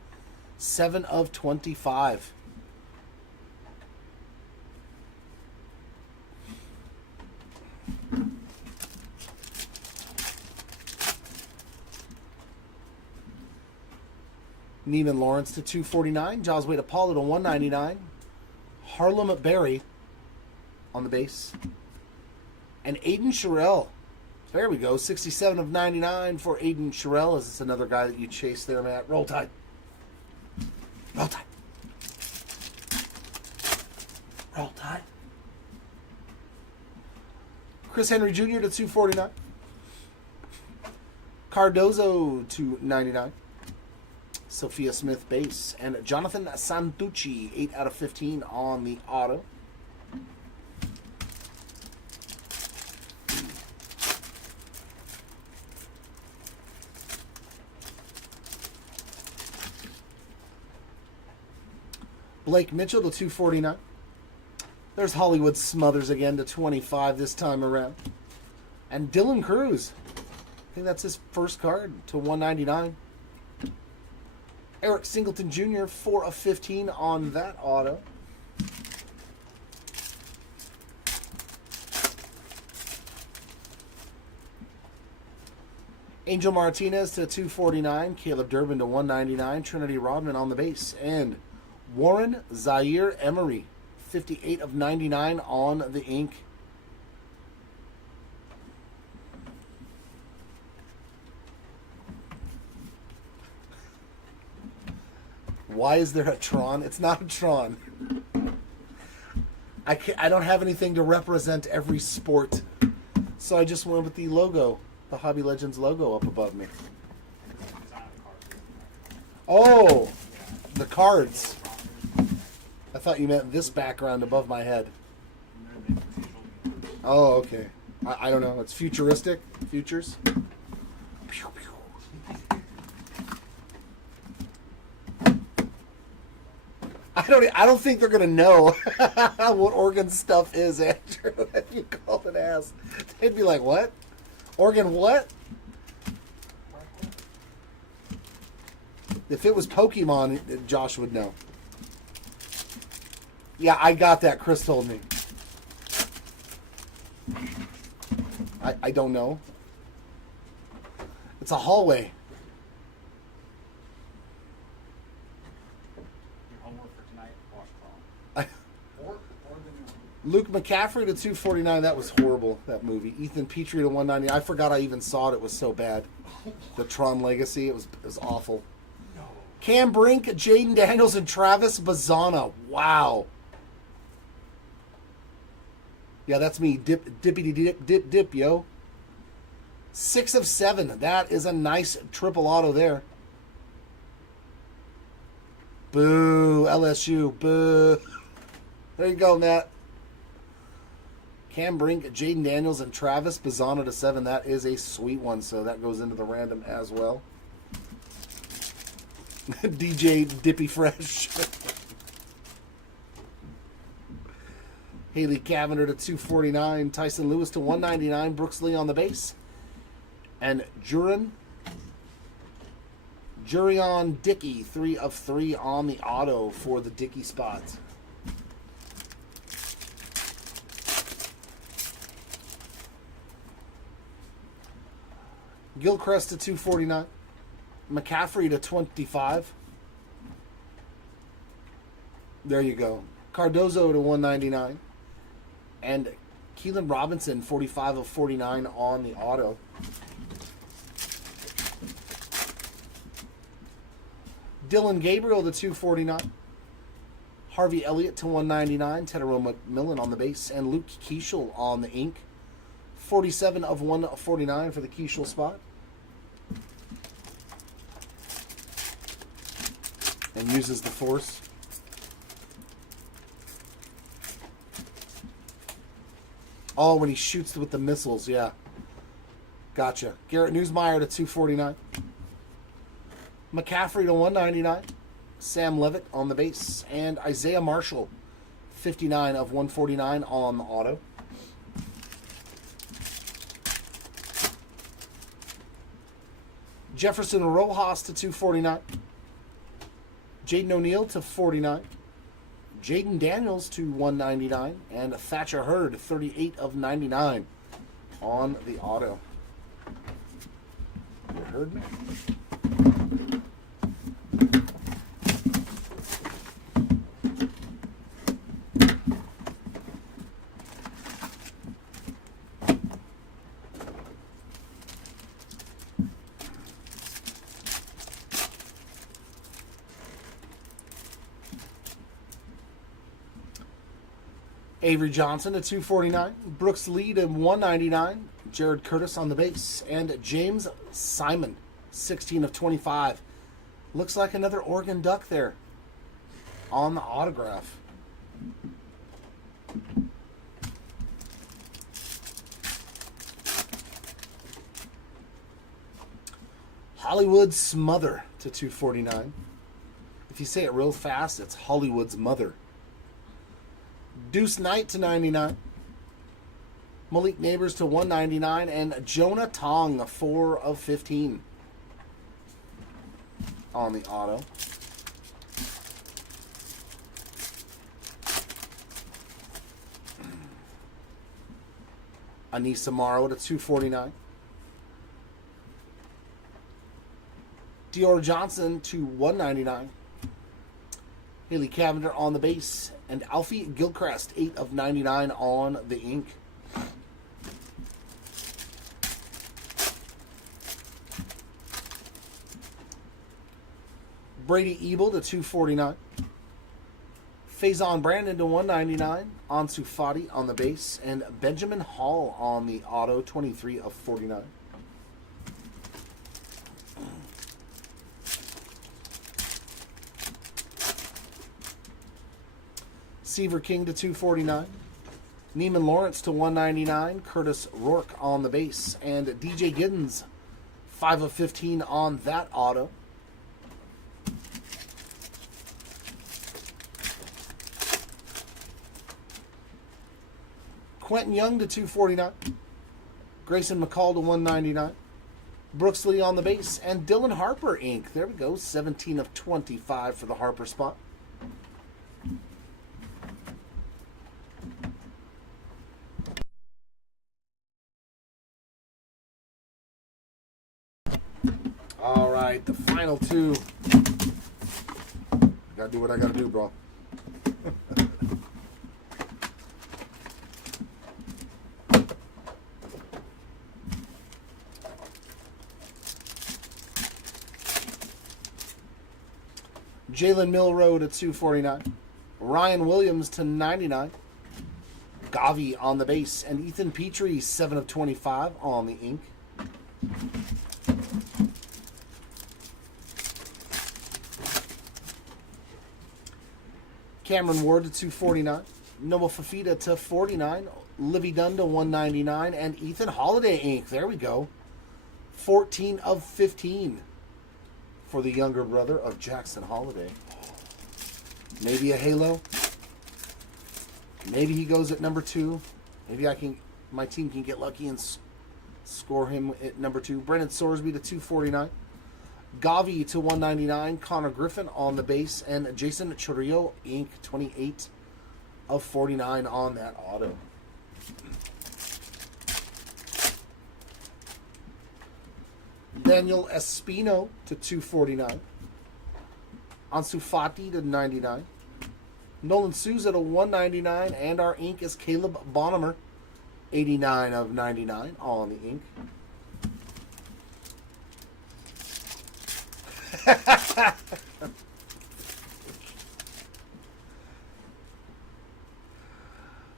7 of 25. Neiman Lawrence to 249. Josway Apollo to 199. Harlem Berry on the base. And Aiden Sherrill. There we go. 67 of 99 for Aiden Sherrill. Is this another guy that you chase there, Matt? Roll Tide. Roll Tide. Roll Tide. Chris Henry Jr. to 249. Cardozo to 99. Sophia Smith base. And Jonathan Santucci, 8 out of 15 on the auto. Blake Mitchell to 249. There's Hollywood Smothers again to 25 this time around. And Dylan Cruz. I think that's his first card to 199. Eric Singleton Jr., 4 of 15 on that auto. Angel Martinez to 249. Caleb Durbin to 199. Trinity Rodman on the base. And Warren Zaire Emery, 58 of 99 on the ink. Why is there a Tron? It's not a Tron. I don't have anything to represent every sport. So I just went with the logo, the Hobby Legends logo up above me. Oh, the cards. I thought you meant this background above my head. Oh, okay. I don't know. It's futuristic. Futures. Pew, pew. I don't think they're gonna know what Oregon stuff is, Andrew. If you call it ass, they'd be like, "What? Oregon what?" If it was Pokemon, Josh would know. Yeah, I got that. Chris told me. I don't know. It's a hallway. Your homework for tonight, watch Prom. Or the new Luke McCaffrey to 249. That was horrible, that movie. Ethan Petrie to 190. I forgot I even saw it. It was so bad. The Tron Legacy. It was awful. No. Cam Brink, Jaden Daniels, and Travis Bazana. Wow. Yeah, that's me. Dip, yo. 6 of 7. That is a nice triple auto there. Boo, LSU. Boo. There you go, Matt. Cam Brink, Jaden Daniels, and Travis Bazana to 7. That is a sweet one, so that goes into the random as well. DJ Dippy Fresh. Haley Cavender to 249. Tyson Lewis to 199. Brooks Lee on the base. And Jurion Dickey, 3 of 3 on the auto for the Dickey spot. Gilchrist to 249. McCaffrey to 25. There you go. Cardozo to 199. And Keelan Robinson, 45 of 49 on the auto. Dylan Gabriel to 249. Harvey Elliott to 199. Tedero McMillan on the base. And Luke Keishel on the ink. 47 of 149 for the Keishel spot. And uses the force. Oh, when he shoots with the missiles, yeah. Gotcha. Garrett Newsmeyer to 249. McCaffrey to 199. Sam Levitt on the base. And Isaiah Marshall, 59 of 149 on the auto. Jefferson Rojas to 249. Jaden O'Neal to 49. Jaden Daniels to 199. And Thatcher Hurd, 38 of 99 on the auto. You heard me? Avery Johnson to 249. Brooks Lee to 199. Jared Curtis on the base. And James Simon, 16 of 25. Looks like another Oregon Duck there on the autograph. Hollywood Smother to 249. If you say it real fast, it's Hollywood's Mother. Deuce Knight to 99. Malik Neighbors to 199. And Jonah Tong, 4 of 15 on the auto. Anissa Morrow to 249. Dior Johnson to 199. Haley Cavender on the base. And Alfie Gilchrist, 8 of 99 on the ink. Brady Ebel to 249. Faison Brandon to 199. Ansu Fati on the base. And Benjamin Hall on the auto, 23 of 49. Seaver King to 249. Neiman Lawrence to 199. Curtis Rourke on the base. And DJ Giddens, 5 of 15 on that auto. Quentin Young to 249. Grayson McCall to 199. Brooks Lee on the base. And Dylan Harper ink. There we go. 17 of 25 for the Harper spot. right, the final two. Gotta do what I gotta do, bro. Jalen Milroe to 249. Ryan Williams to 99. Gavi on the base. And Ethan Petrie, 7 of 25 on the ink. Cameron Ward to 249. Noah Fafita to 49. Livy Dunn to 199. And Ethan Holiday ink. There we go. 14 of 15 for the younger brother of Jackson Holiday. Maybe a halo. Maybe he goes at number 2. Maybe my team can get lucky and score him at number 2. Brendan Sorsby to 249. Gavi to 199. Connor Griffin on the base. And Jason Churrillo, ink, 28 of 49 on that auto. Daniel Espino to 249. Ansu Fati to 99. Nolan Souza to 199. And our ink is Caleb Bonham, 89 of 99 on the ink.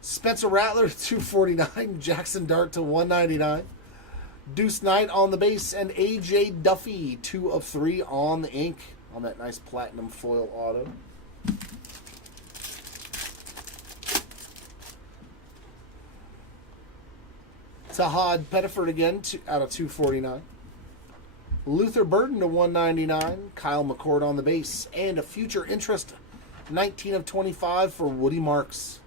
Spencer Rattler to 249. Jackson Dart to 199. Deuce Knight on the base. And AJ Duffy, 2 of 3 on the ink on that nice platinum foil auto. Tahad Pettiford again out of 249. Luther Burden to 199. Kyle McCord on the base. And a future interest, 19 of 25 for Woody Marks.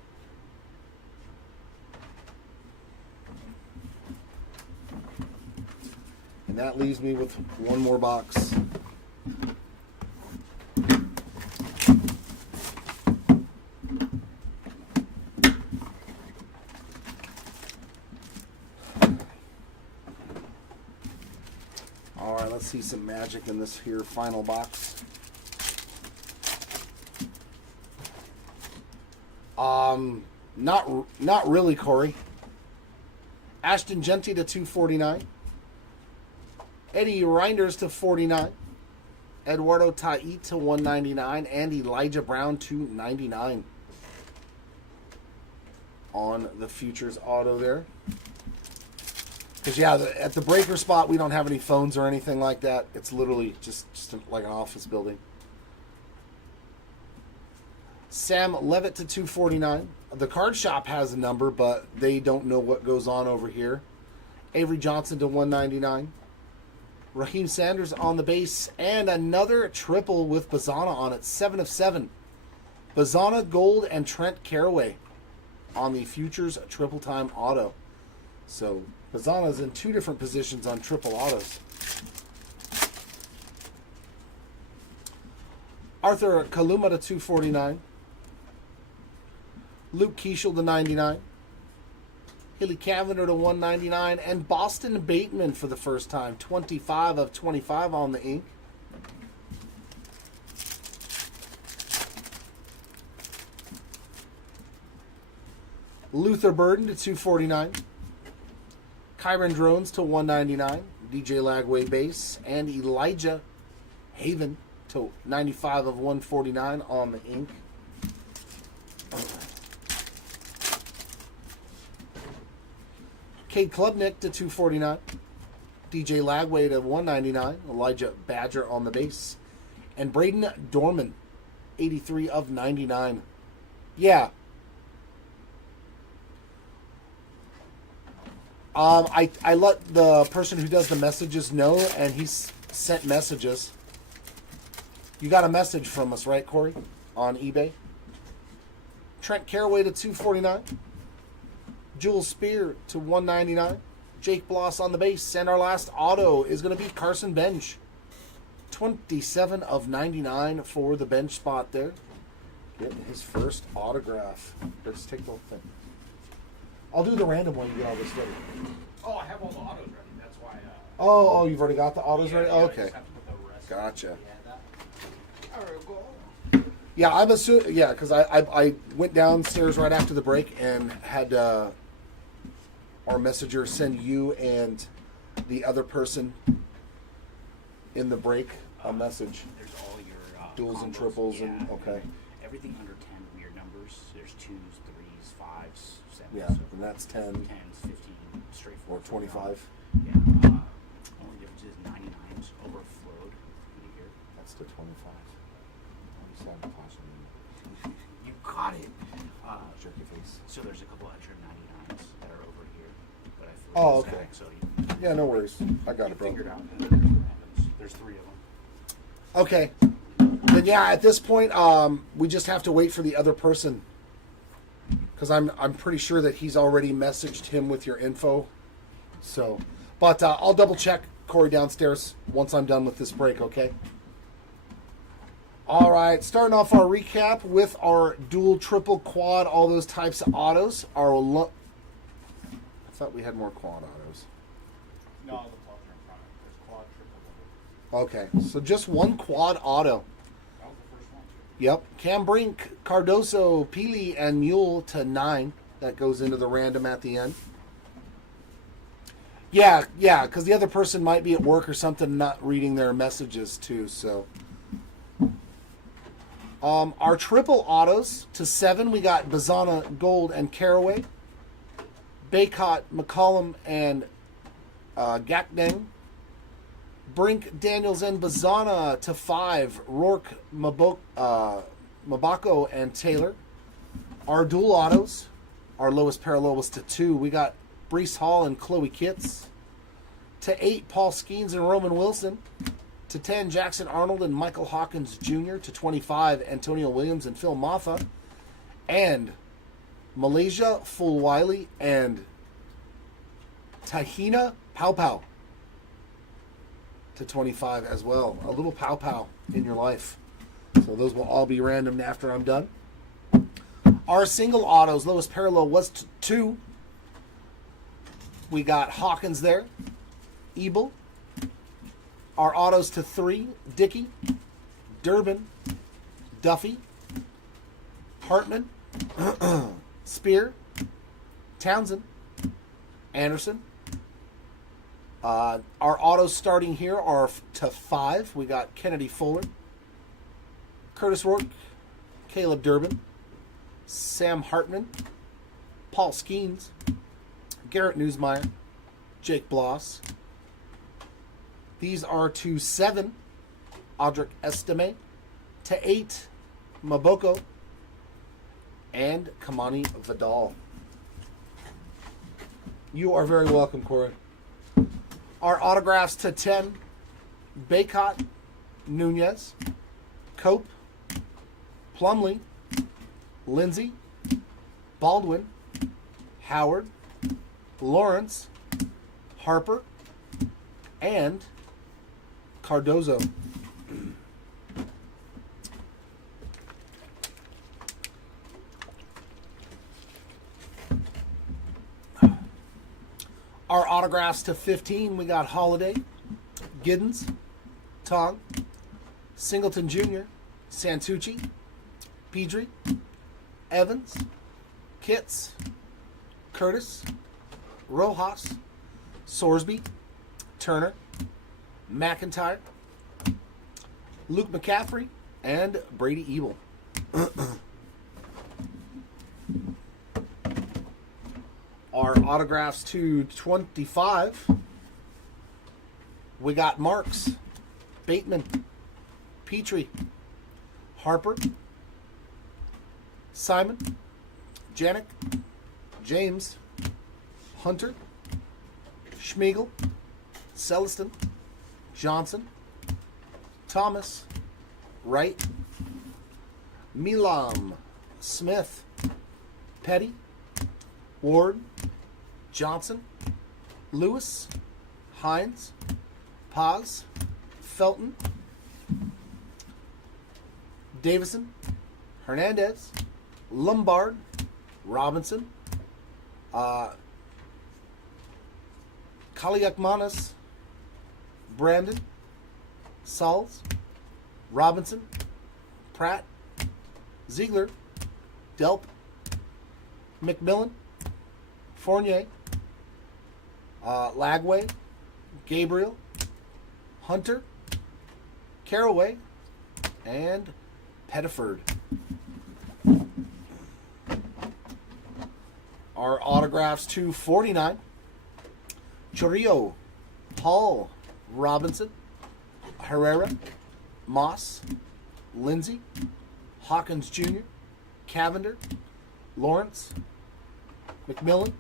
And that leaves me with one more box. All right, let's see some magic in this here final box. Not really, Corey. Ashton Genty to 249. Eddie Reinders to 49. Eduardo Tait to 199. And Elijah Brown to 99 on the futures auto there. Because, yeah, at the breaker spot, we don't have any phones or anything like that. It's literally just like an office building. Sam Levitt to 249. The card shop has a number, but they don't know what goes on over here. Avery Johnson to 199. Raheem Sanders on the base. And another triple with Bazana on it. 7 of 7. Bazana, Gold, and Trent Caraway on the Futures Triple Time Auto. So Bazana's in 2 different positions on triple autos. Arthur Kaluma to 249. Luke Keishel to 99. Hilly Cavender to 199. And Boston Bateman for the first time. 25 of 25 on the ink. Luther Burden to 249. Kyron Drones to 199. DJ Lagway base. And Elijah Haven to 95 of 149 on the ink. Cade Klubnik to 249. DJ Lagway to 199. Elijah Badger on the base. And Braden Dorman, 83 of 99. Yeah. I let the person who does the messages know, and he's sent messages. You got a message from us, right, Corey? On eBay. Trent Caraway to 249. Jules Spear to 199. Jake Bloss on the base. And our last auto is going to be Carson Bench. 27 of 99 for the bench spot there. Getting his first autograph. Let's take the whole thing. I'll do the random one. You get all this ready. Oh, I have all the autos ready. That's why. Oh, you've already got the autos ready? Yeah, Oh, I okay. just have to put the red Gotcha. Yeah, Yeah, I'm assuming. Yeah, because I went downstairs right after the break and had our messenger send you and the other person in the break a message. There's all your Duals and combos, triples and okay. everything under 10 weird numbers. There's 2s, 3s, 5s, 7s. Yeah, and that's 10 10s, 15, or straightforward. 25. Yeah. Only difference is 99s overflowed into here. That's the 25. You got it. Jerky face. So there's a couple extra 99s that are over here, but I flipped Oh, the okay. stack, so you Yeah, no worries. I got it, bro. figured out. And then there's the randoms. There's 3 of them. Okay. Then yeah, at this point, we just have to wait for the other person, because I'm pretty sure that he's already messaged him with your info. So, but I'll double check Corey downstairs once I'm done with this break. Okay. All right, starting off our recap with our dual, triple, quad, all those types of autos. I thought we had more quad autos. No, the quads are in front. There's quad, triple, double. Okay, so just one quad auto. That was the first one, too. Yep. Cam Brink, Cardoso, Peely, and Mule to 9. That goes into the random at the end. Yeah, because the other person might be at work or something, not reading their messages too, so. Our triple autos to 7, we got Bazana, Gold, and Caraway. Baycott, McCollum, and Gakdeng. Brink, Daniels, and Bazana to 5. Rourke, Mabako, and Taylor. Our dual autos, our lowest parallel was to 2. We got Brees Hall and Chloe Kitts. To 8, Paul Skeens and Roman Wilson. To 10, Jackson Arnold and Michael Hawkins Jr. To 25, Antonio Williams and Phil Maffa. And Malaysia, Full Wiley, and Tahina Pow Pow. To 25 as well. A little Pow Pow in your life. So those will all be random after I'm done. Our single autos, lowest parallel was to 2. We got Hawkins there. Ebel. Our autos to 3, Dickey, Durbin, Duffy, Hartman, Spear, Townsend, Anderson. Our autos starting here are to 5. We got Kennedy Fuller, Curtis Rourke, Caleb Durbin, Sam Hartman, Paul Skeens, Garrett Newsmeyer, Jake Bloss. These are to 7, Audric Estime. To 8, Maboko. And Kamani Vidal. You are very welcome, Corey. Our autographs to 10, Baycott, Nunez, Cope, Plumley, Lindsay, Baldwin, Howard, Lawrence, Harper, and Cardozo. Our autographs to 15, we got Holiday, Giddens, Tong, Singleton Jr., Santucci, Pedri, Evans, Kitts, Curtis, Rojas, Sorsby, Turner, McIntyre, Luke McCaffrey, and Brady Ebel. Our autographs to 25. We got Marks, Bateman, Petrie, Harper, Simon, Janik, James, Hunter, Schmiegel, Celestin, Johnson, Thomas, Wright, Milam, Smith, Petty, Ward, Johnson, Lewis, Hines, Paz, Felton, Davison, Hernandez, Lombard, Robinson, Kaliakmanis, Brandon, Sauls, Robinson, Pratt, Ziegler, Delp, McMillan, Fournier, Lagway, Gabriel, Hunter, Caraway, and Pettiford. Our autographs to 49. Chorillo, Hall, Robinson, Herrera, Moss, Lindsay, Hawkins Jr., Cavender, Lawrence, McMillan,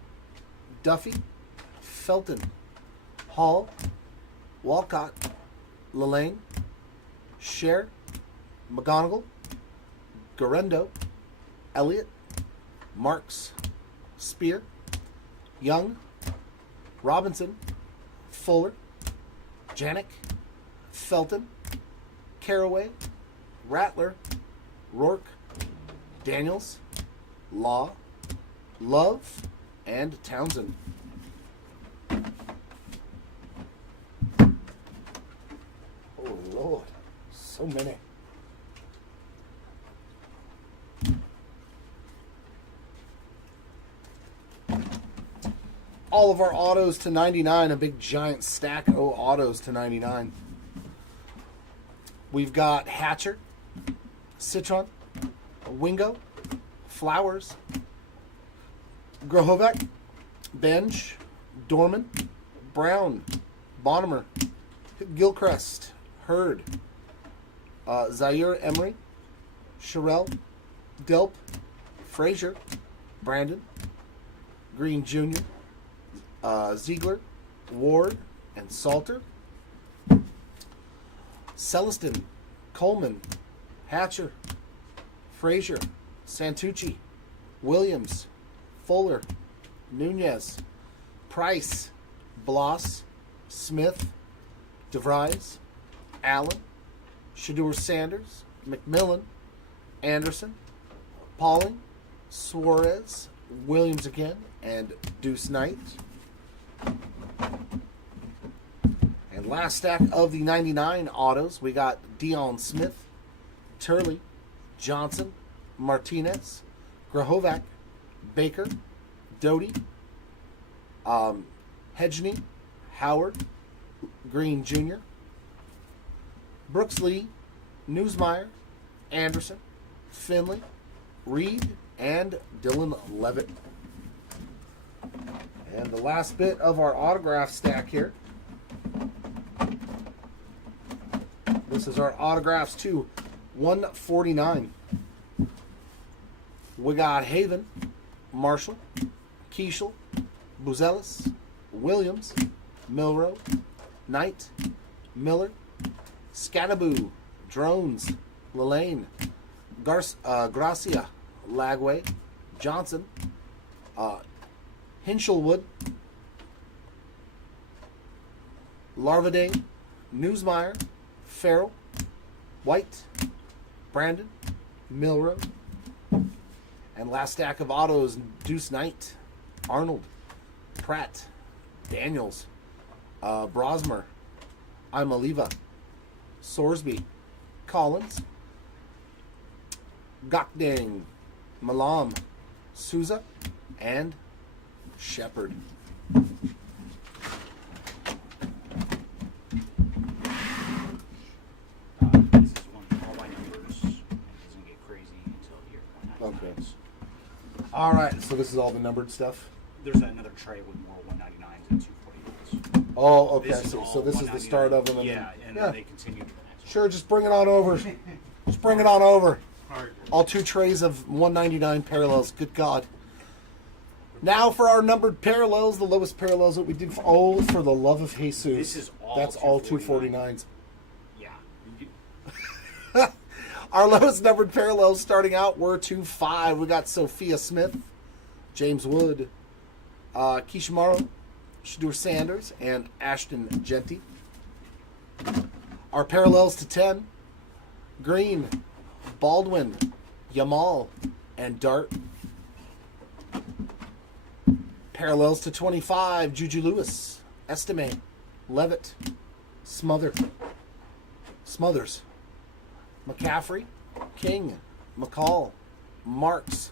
Duffy, Felton, Hall, Walcott, Lelane, Scher, McGonigal, Garendo, Elliott, Marks, Spear, Young, Robinson, Fuller, Janik, Felton, Caraway, Rattler, Rourke, Daniels, Law, Love, and Townsend. Oh, Lord. So many. All of our autos to 99, a big giant stack of autos to 99. We've got Hatcher, Citron, Wingo, Flowers, Grohovec, Benj, Dorman, Brown, Bonnemer, Gilchrist, Hurd, Zaire Emery, Sherrill, Delp, Frazier, Brandon, Green Jr., Ziegler, Ward, and Salter, Celestin, Coleman, Hatcher, Frazier, Santucci, Williams, Fuller, Nunez, Price, Bloss, Smith, DeVries, Allen, Shadur Sanders, McMillan, Anderson, Pauling, Suarez, Williams again, and Deuce Knight. And last stack of the 99 autos, we got Dion Smith, Turley, Johnson, Martinez, Grahovac, Baker, Doty, Hedgney, Howard, Green Jr., Brooks Lee, Newsmeyer, Anderson, Finley, Reed, and Dylan Levitt. And the last bit of our autograph stack here. This is our autographs to 149. We got Haven, Marshall, Keishel, Buzelis, Williams, Milrow, Knight, Miller, Scattaboo, Drones, Lelane, Gracia, Lagway, Johnson, Hinchelwood, Larvadane, Newsmeyer, Farrell, White, Brandon, Milrow, and last stack of autos, Deuce Knight, Arnold, Pratt, Daniels, Brosmer, Imaliva, Sorsby, Collins, Gokding, Malam, Souza, and Shepard. This is one all by numbers. It doesn't get crazy until here. Okay. All right, so this is all the numbered stuff. There's another tray with more 199s and 249s. Oh, okay. This is So all this is the start of them. And yeah, then, and yeah. then they continue to the next one. Sure, just bring it on over. Just bring it on over. Alright. All 2 trays of 199 parallels. Good God. Now for our numbered parallels, the lowest parallels that we did. For the love of Jesus. This is all That's all 249s. 249s. Yeah. Our lowest numbered parallels starting out were 2-5. We got Sophia Smith, James Wood, Keisha Morrow, Shadur Sanders, and Ashton Genty. Our parallels to 10, Green, Baldwin, Yamal, and Dart. Parallels to 25, Juju Lewis, Estime, Levitt, Smother, Smothers, McCaffrey, King, McCall, Marks,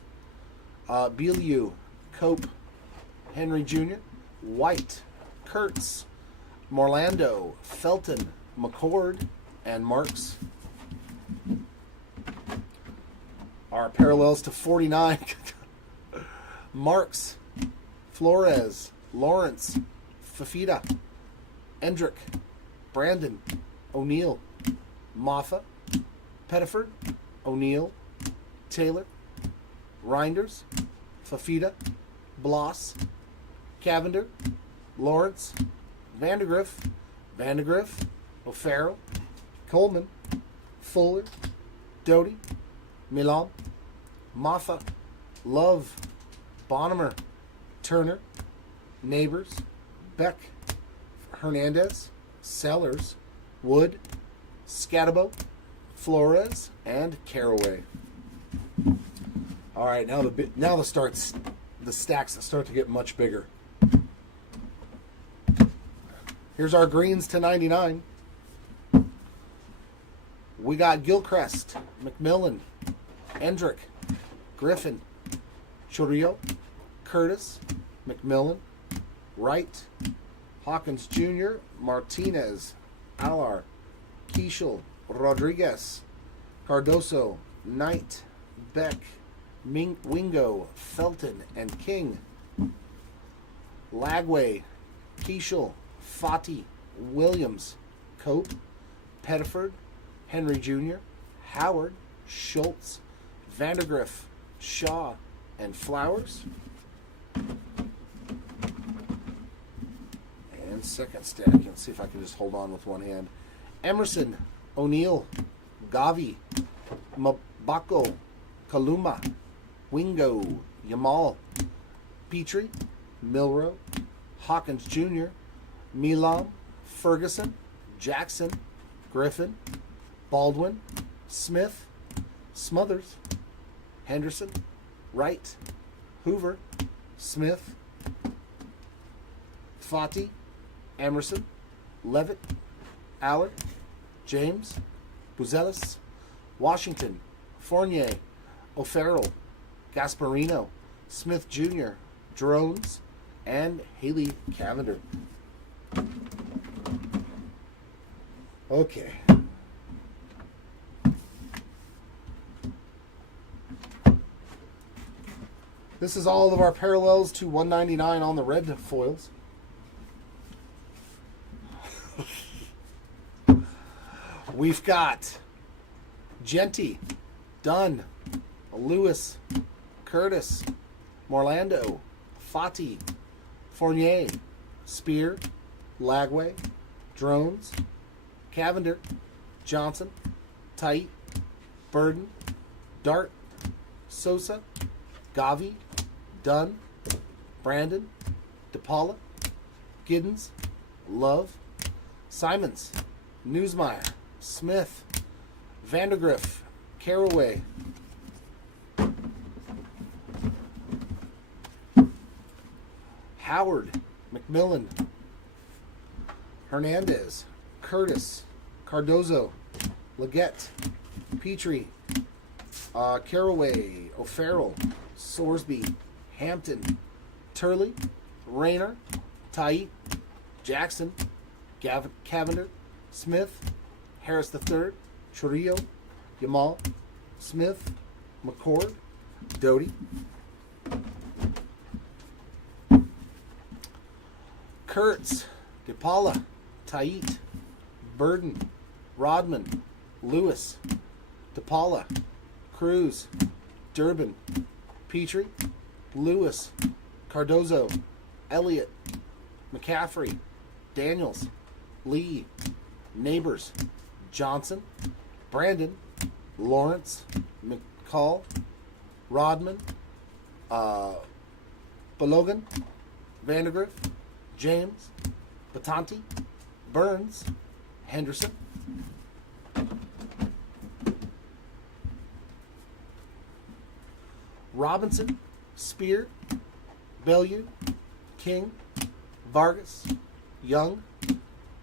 Beaulieu, Cope, Henry Jr., White, Kurtz, Morlando, Felton, McCord, and Marks. Our parallels to 49. Marks, Flores, Lawrence, Fafita, Endrick, Brandon, O'Neill, Moffa, Pettiford, O'Neill, Taylor, Reinders, Fafita, Bloss, Cavender, Lawrence, Vandegrift, O'Farrell, Coleman, Fuller, Doty, Milan, Moffa, Love, Bonham, Turner, Neighbors, Beck, Hernandez, Sellers, Wood, Scatabo, Flores, and Caraway. All right, now the stacks start to get much bigger. Here's our greens to 99. We got Gilchrist, McMillan, Endrick, Griffin, Churrillo, Curtis, McMillan, Wright, Hawkins Jr., Martinez, Alar, Keishel, Rodriguez, Cardoso, Knight, Beck, Wingo, Felton, and King. Lagway, Keishel, Fati, Williams, Cope, Pettiford, Henry Jr., Howard, Schultz, Vandegrift, Shaw, and Flowers. And second stack, let's see if I can just hold on with one hand. Emerson, O'Neill, Gavi, Mabako, Kaluma, Wingo, Yamal, Petrie, Milrow, Hawkins Jr., Milam, Ferguson, Jackson, Griffin, Baldwin, Smith, Smothers, Henderson, Wright, Hoover, Smith, Fati, Emerson, Levitt, Allard, James, Buzelis, Washington, Fournier, O'Farrell, Gasparino, Smith Jr., Drones, and Haley Cavender. Okay. This is all of our parallels to 199 on the red foils. We've got Genty, Dunn, Lewis, Curtis, Morlando, Fati, Fournier, Spear, Lagway, Drones, Cavender, Johnson, Tait, Burden, Dart, Sosa, Gavi, Dunn, Brandon, DePaula, Giddens, Love, Simons, Newsmeyer, Smith, Vandegrift, Caraway, Howard, McMillan, Hernandez, Curtis, Cardozo, Leggett, Petrie, Caraway, O'Farrell, Sorsby, Hampton, Turley, Rayner, Tait, Jackson, Cavender, Smith, Harris III, Churrillo, Yamal, Smith, McCord, Doty, Kurtz, DePaula, Tait, Burden, Rodman, Lewis, DePaula, Cruz, Durbin, Petrie, Lewis, Cardozo, Elliott, McCaffrey, Daniels, Lee, Neighbors, Johnson, Brandon, Lawrence, McCall, Rodman, Balogan, Vandegrift, James, Batanti, Burns, Henderson, Robinson, Spear, Bellew, King, Vargas, Young,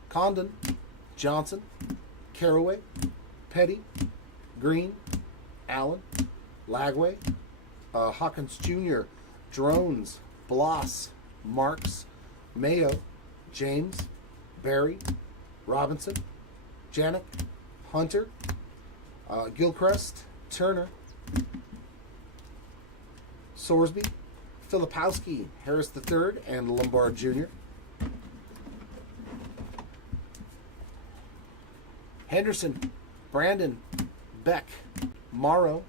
Condon, Johnson, Caraway, Petty, Green, Allen, Lagway, Hawkins Jr., Drones, Bloss, Marks, Mayo, James, Barry, Robinson, Janik, Hunter, Gilchrist, Turner, Sorsby, Filipowski, Harris III, and Lombard Jr. Henderson, Brandon, Beck, Morrow,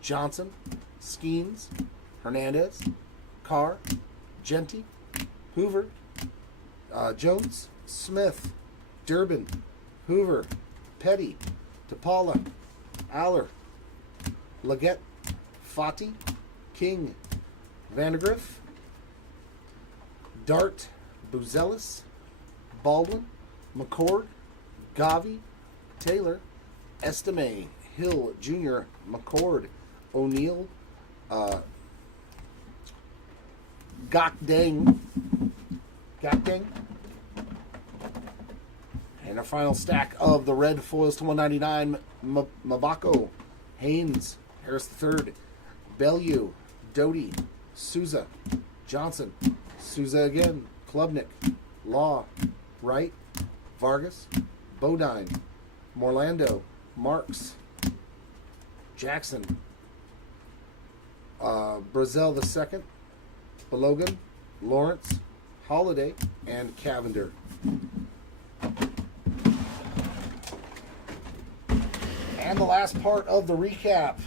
Johnson, Skeens, Hernandez, Carr, Genty, Hoover, Jones, Smith, Durbin, Hoover, Petty, Tapala, Aller, Leggett, Fati, King, Vandergriff, Dart, Buzelis, Baldwin, McCord, Gavi, Taylor, Estime, Hill Jr., McCord, O'Neill, Gakdang, and our final stack of the red foils to 199, Mabako, Haynes, Harris III, Bellew, Doty, Souza, Johnson, Souza again, Klubnik, Law, Wright, Vargas, Bodine, Morlando, Marks, Jackson, Brazil II, Belogan, Lawrence, Holiday, and Cavender. And the last part of the recap.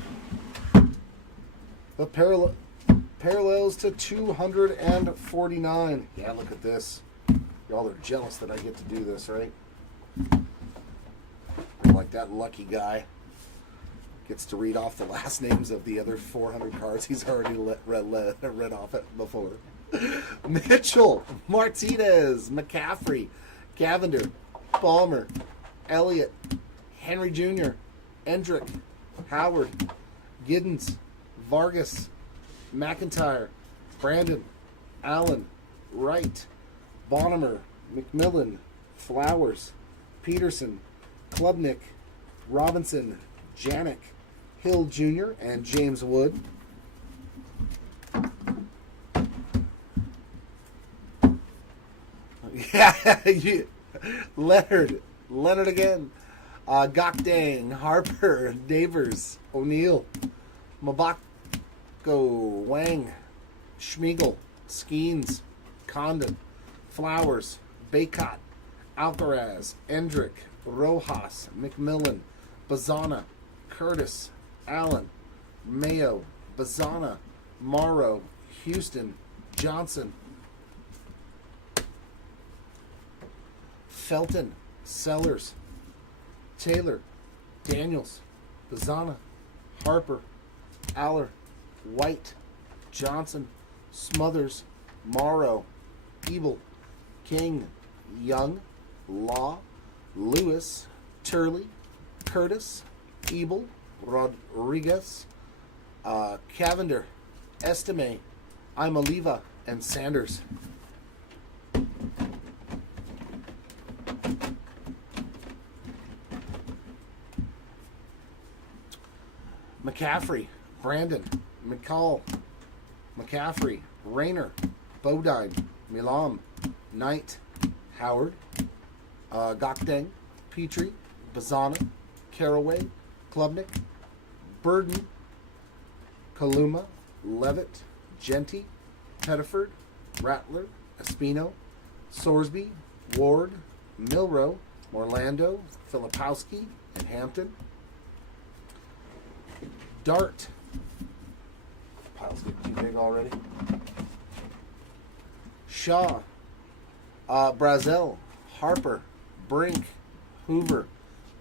The parallels to 249. Yeah, look at this. Y'all are jealous that I get to do this, right? Like that lucky guy gets to read off the last names of the other 400 cards he's already read off it before. Mitchell, Martinez, McCaffrey, Cavender, Palmer, Elliott, Henry Jr., Endrick, Howard, Giddens, Vargas, McIntyre, Brandon, Allen, Wright, Bonham, McMillan, Flowers, Peterson, Klubnik, Robinson, Janik, Hill Jr., and James Wood. Yeah, Leonard again. Gokdang, Harper, Neighbors, O'Neill, Mabako, Wang, Schmiegel, Skeens, Condon, Flowers, Baycott, Alcaraz, Endrick, Rojas, McMillan, Bazana, Curtis, Allen, Mayo, Bazana, Morrow, Houston, Johnson, Felton, Sellers, Taylor, Daniels, Bazana, Harper, Aller, White, Johnson, Smothers, Morrow, Ebel, King, Young, Law, Lewis, Turley, Curtis, Ebel, Rodriguez, Cavender, Estime, Imaliva, and Sanders. McCaffrey, Brandon, McCall, McCaffrey, Rayner, Bodine, Milam, Knight, Howard, Gokdang, Petrie, Bazana, Caraway, Klubnik, Burden, Kaluma, Levitt, Genty, Pettiford, Rattler, Espino, Sorsby, Ward, Milrow, Orlando, Filipowski, and Hampton. Dart. Pile's getting too big already. Shaw. Brazel. Harper. Brink. Hoover.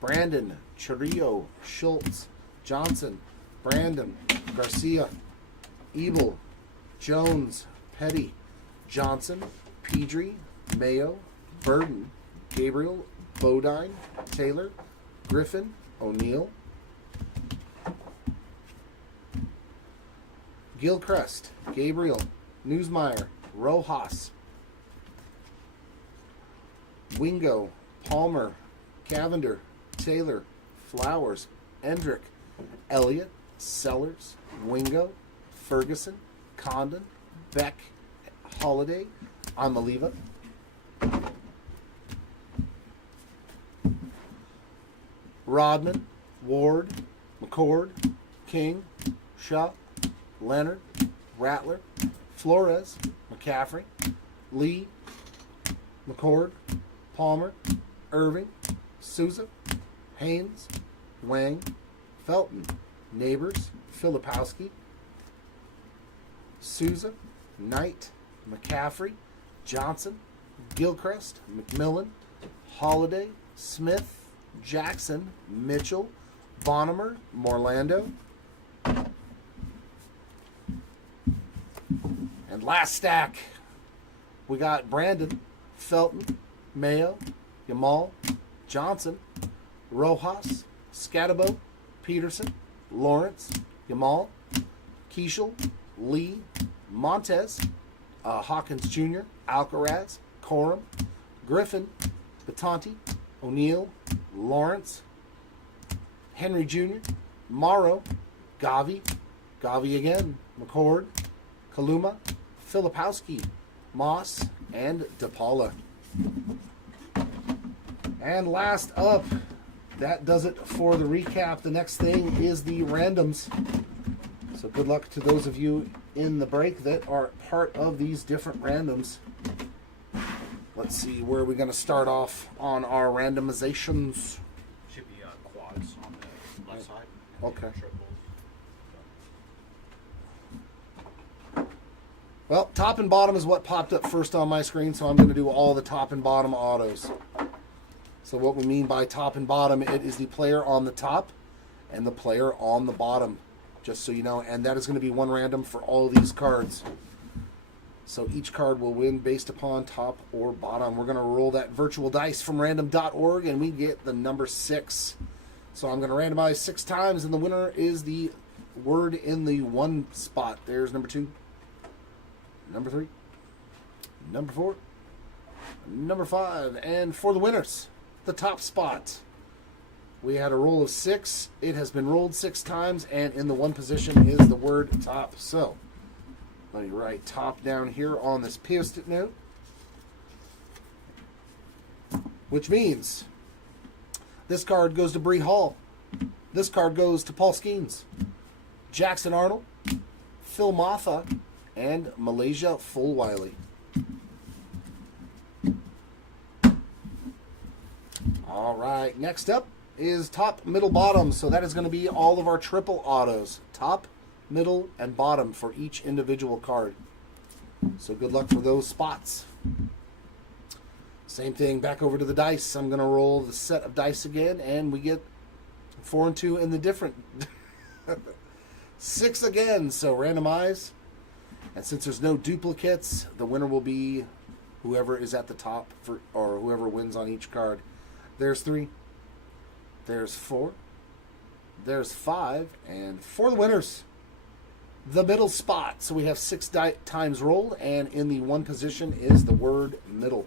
Brandon. Chorillo. Schultz. Johnson. Brandon. Garcia. Ebel. Jones. Petty. Johnson. Pedri. Mayo. Burden. Gabriel. Bodine. Taylor. Griffin. O'Neill. Gilchrist, Gabriel, Newsmeyer, Rojas, Wingo, Palmer, Cavender, Taylor, Flowers, Endrick, Elliott, Sellers, Wingo, Ferguson, Condon, Beck, Holiday, Amaliva, Rodman, Ward, McCord, King, Shaw, Leonard, Rattler, Flores, McCaffrey, Lee, McCord, Palmer, Irving, Souza, Haynes, Wang, Felton, Neighbors, Filipowski, Souza, Knight, McCaffrey, Johnson, Gilchrist, McMillan, Holiday, Smith, Jackson, Mitchell, Bonnemer, Morlando. And last stack, we got Brandon, Felton, Mayo, Yamal, Johnson, Rojas, Scatabo, Peterson, Lawrence, Yamal, Keishel, Lee, Montez, Hawkins Jr., Alcaraz, Corum, Griffin, Batanti, O'Neill, Lawrence, Henry Jr., Morrow, Gavi again, McCord, Kaluma, Filipowski, Moss, and DePaula. And last up, that does it for the recap. The next thing is the randoms. So good luck to those of you in the break that are part of these different randoms. Let's see, where are we going to start off on our randomizations? Should be quads on the left side. and Okay. then triples. Well, top and bottom is what popped up first on my screen, so I'm going to do all the top and bottom autos. So what we mean by top and bottom, it is the player on the top and the player on the bottom, just so you know. And that is going to be one random for all of these cards. So each card will win based upon top or bottom. We're going to roll that virtual dice from random.org, and we get the number 6. So I'm going to randomize 6 times, and the winner is the word in the 1 spot. There's number 2, number 3, number 4, number 5. And for the winners, the top spot, we had a roll of 6. It has been rolled 6 times, and in the 1 position is the word top. So let me write top down here on this post-it note, which means this card goes to Bree Hall. This card goes to Paul Skeens, Jackson Arnold, Phil Motha, and Malaysia Fulwiley. All right, next up is top, middle, bottom. So that is going to be all of our triple autos. Top, middle, and bottom for each individual card. So good luck for those spots. Same thing, back over to the dice. I'm going to roll the set of dice again, and we get 4 and 2 in the different 6 again. So randomize. And since there's no duplicates, the winner will be whoever is at the top for, or whoever wins on each card. There's 3. There's 4. There's 5. And for the winners, the middle spot. So we have 6 times rolled, and in the 1 position is the word middle.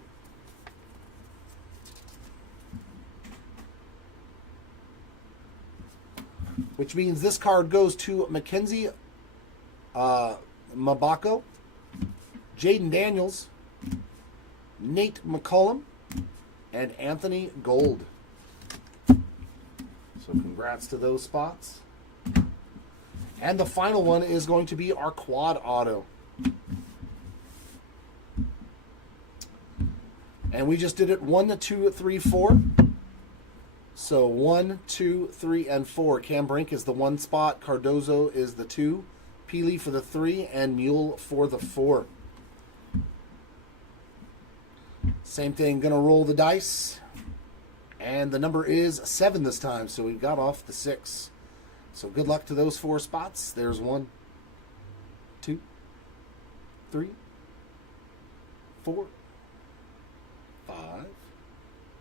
Which means this card goes to Mackenzie Mabako, Jaden Daniels, Nate McCullum, and Anthony Gold. So congrats to those spots. And the final one is going to be our quad auto. And we just did it 1, 2, 3, 4. So 1, 2, 3, and 4. Cam Brink is the 1 spot. Cardozo is the 2. Peely for the 3. And Mule for the 4. Same thing. Going to roll the dice. And the number is 7 this time. So we got off the 6. So good luck to those 4 spots. There's 1, 2, 3, 4, 5,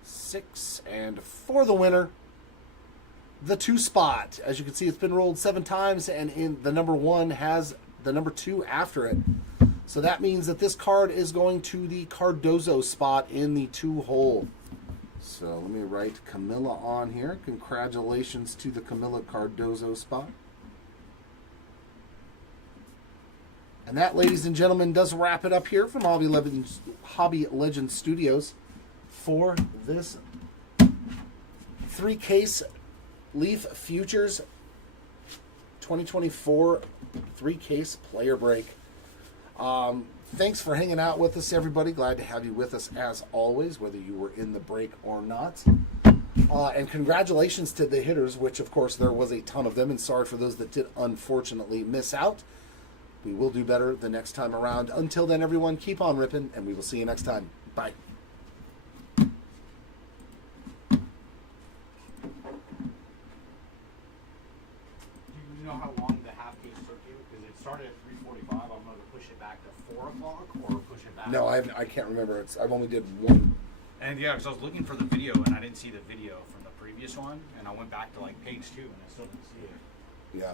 6, and for the winner, the 2 spot. As you can see, it's been rolled 7 times, and in the number 1 has the number 2 after it. So that means that this card is going to the Cardozo spot in the 2 hole. So let me write Camilla on here. Congratulations to the Camilla Cardozo spot. And that, ladies and gentlemen, does wrap it up here from Hobby Legends Studios for this 3-case Leaf Futures 2024 3-case player break. Thanks for hanging out with us, everybody. Glad to have you with us as always, whether you were in the break or not. And congratulations to the hitters, which of course there was a ton of them, and sorry for those that did unfortunately miss out. We will do better the next time around. Until then, everyone, keep on ripping, and we will see you next time. Bye. Do you know how long the half case took you? Because it started at 3:45. I'm going to push it back to 4 o'clock or push it back. No, I can't remember. I've only did one. And yeah, because I was looking for the video and I didn't see the video from the previous one, and I went back to like page 2 and I still didn't see it.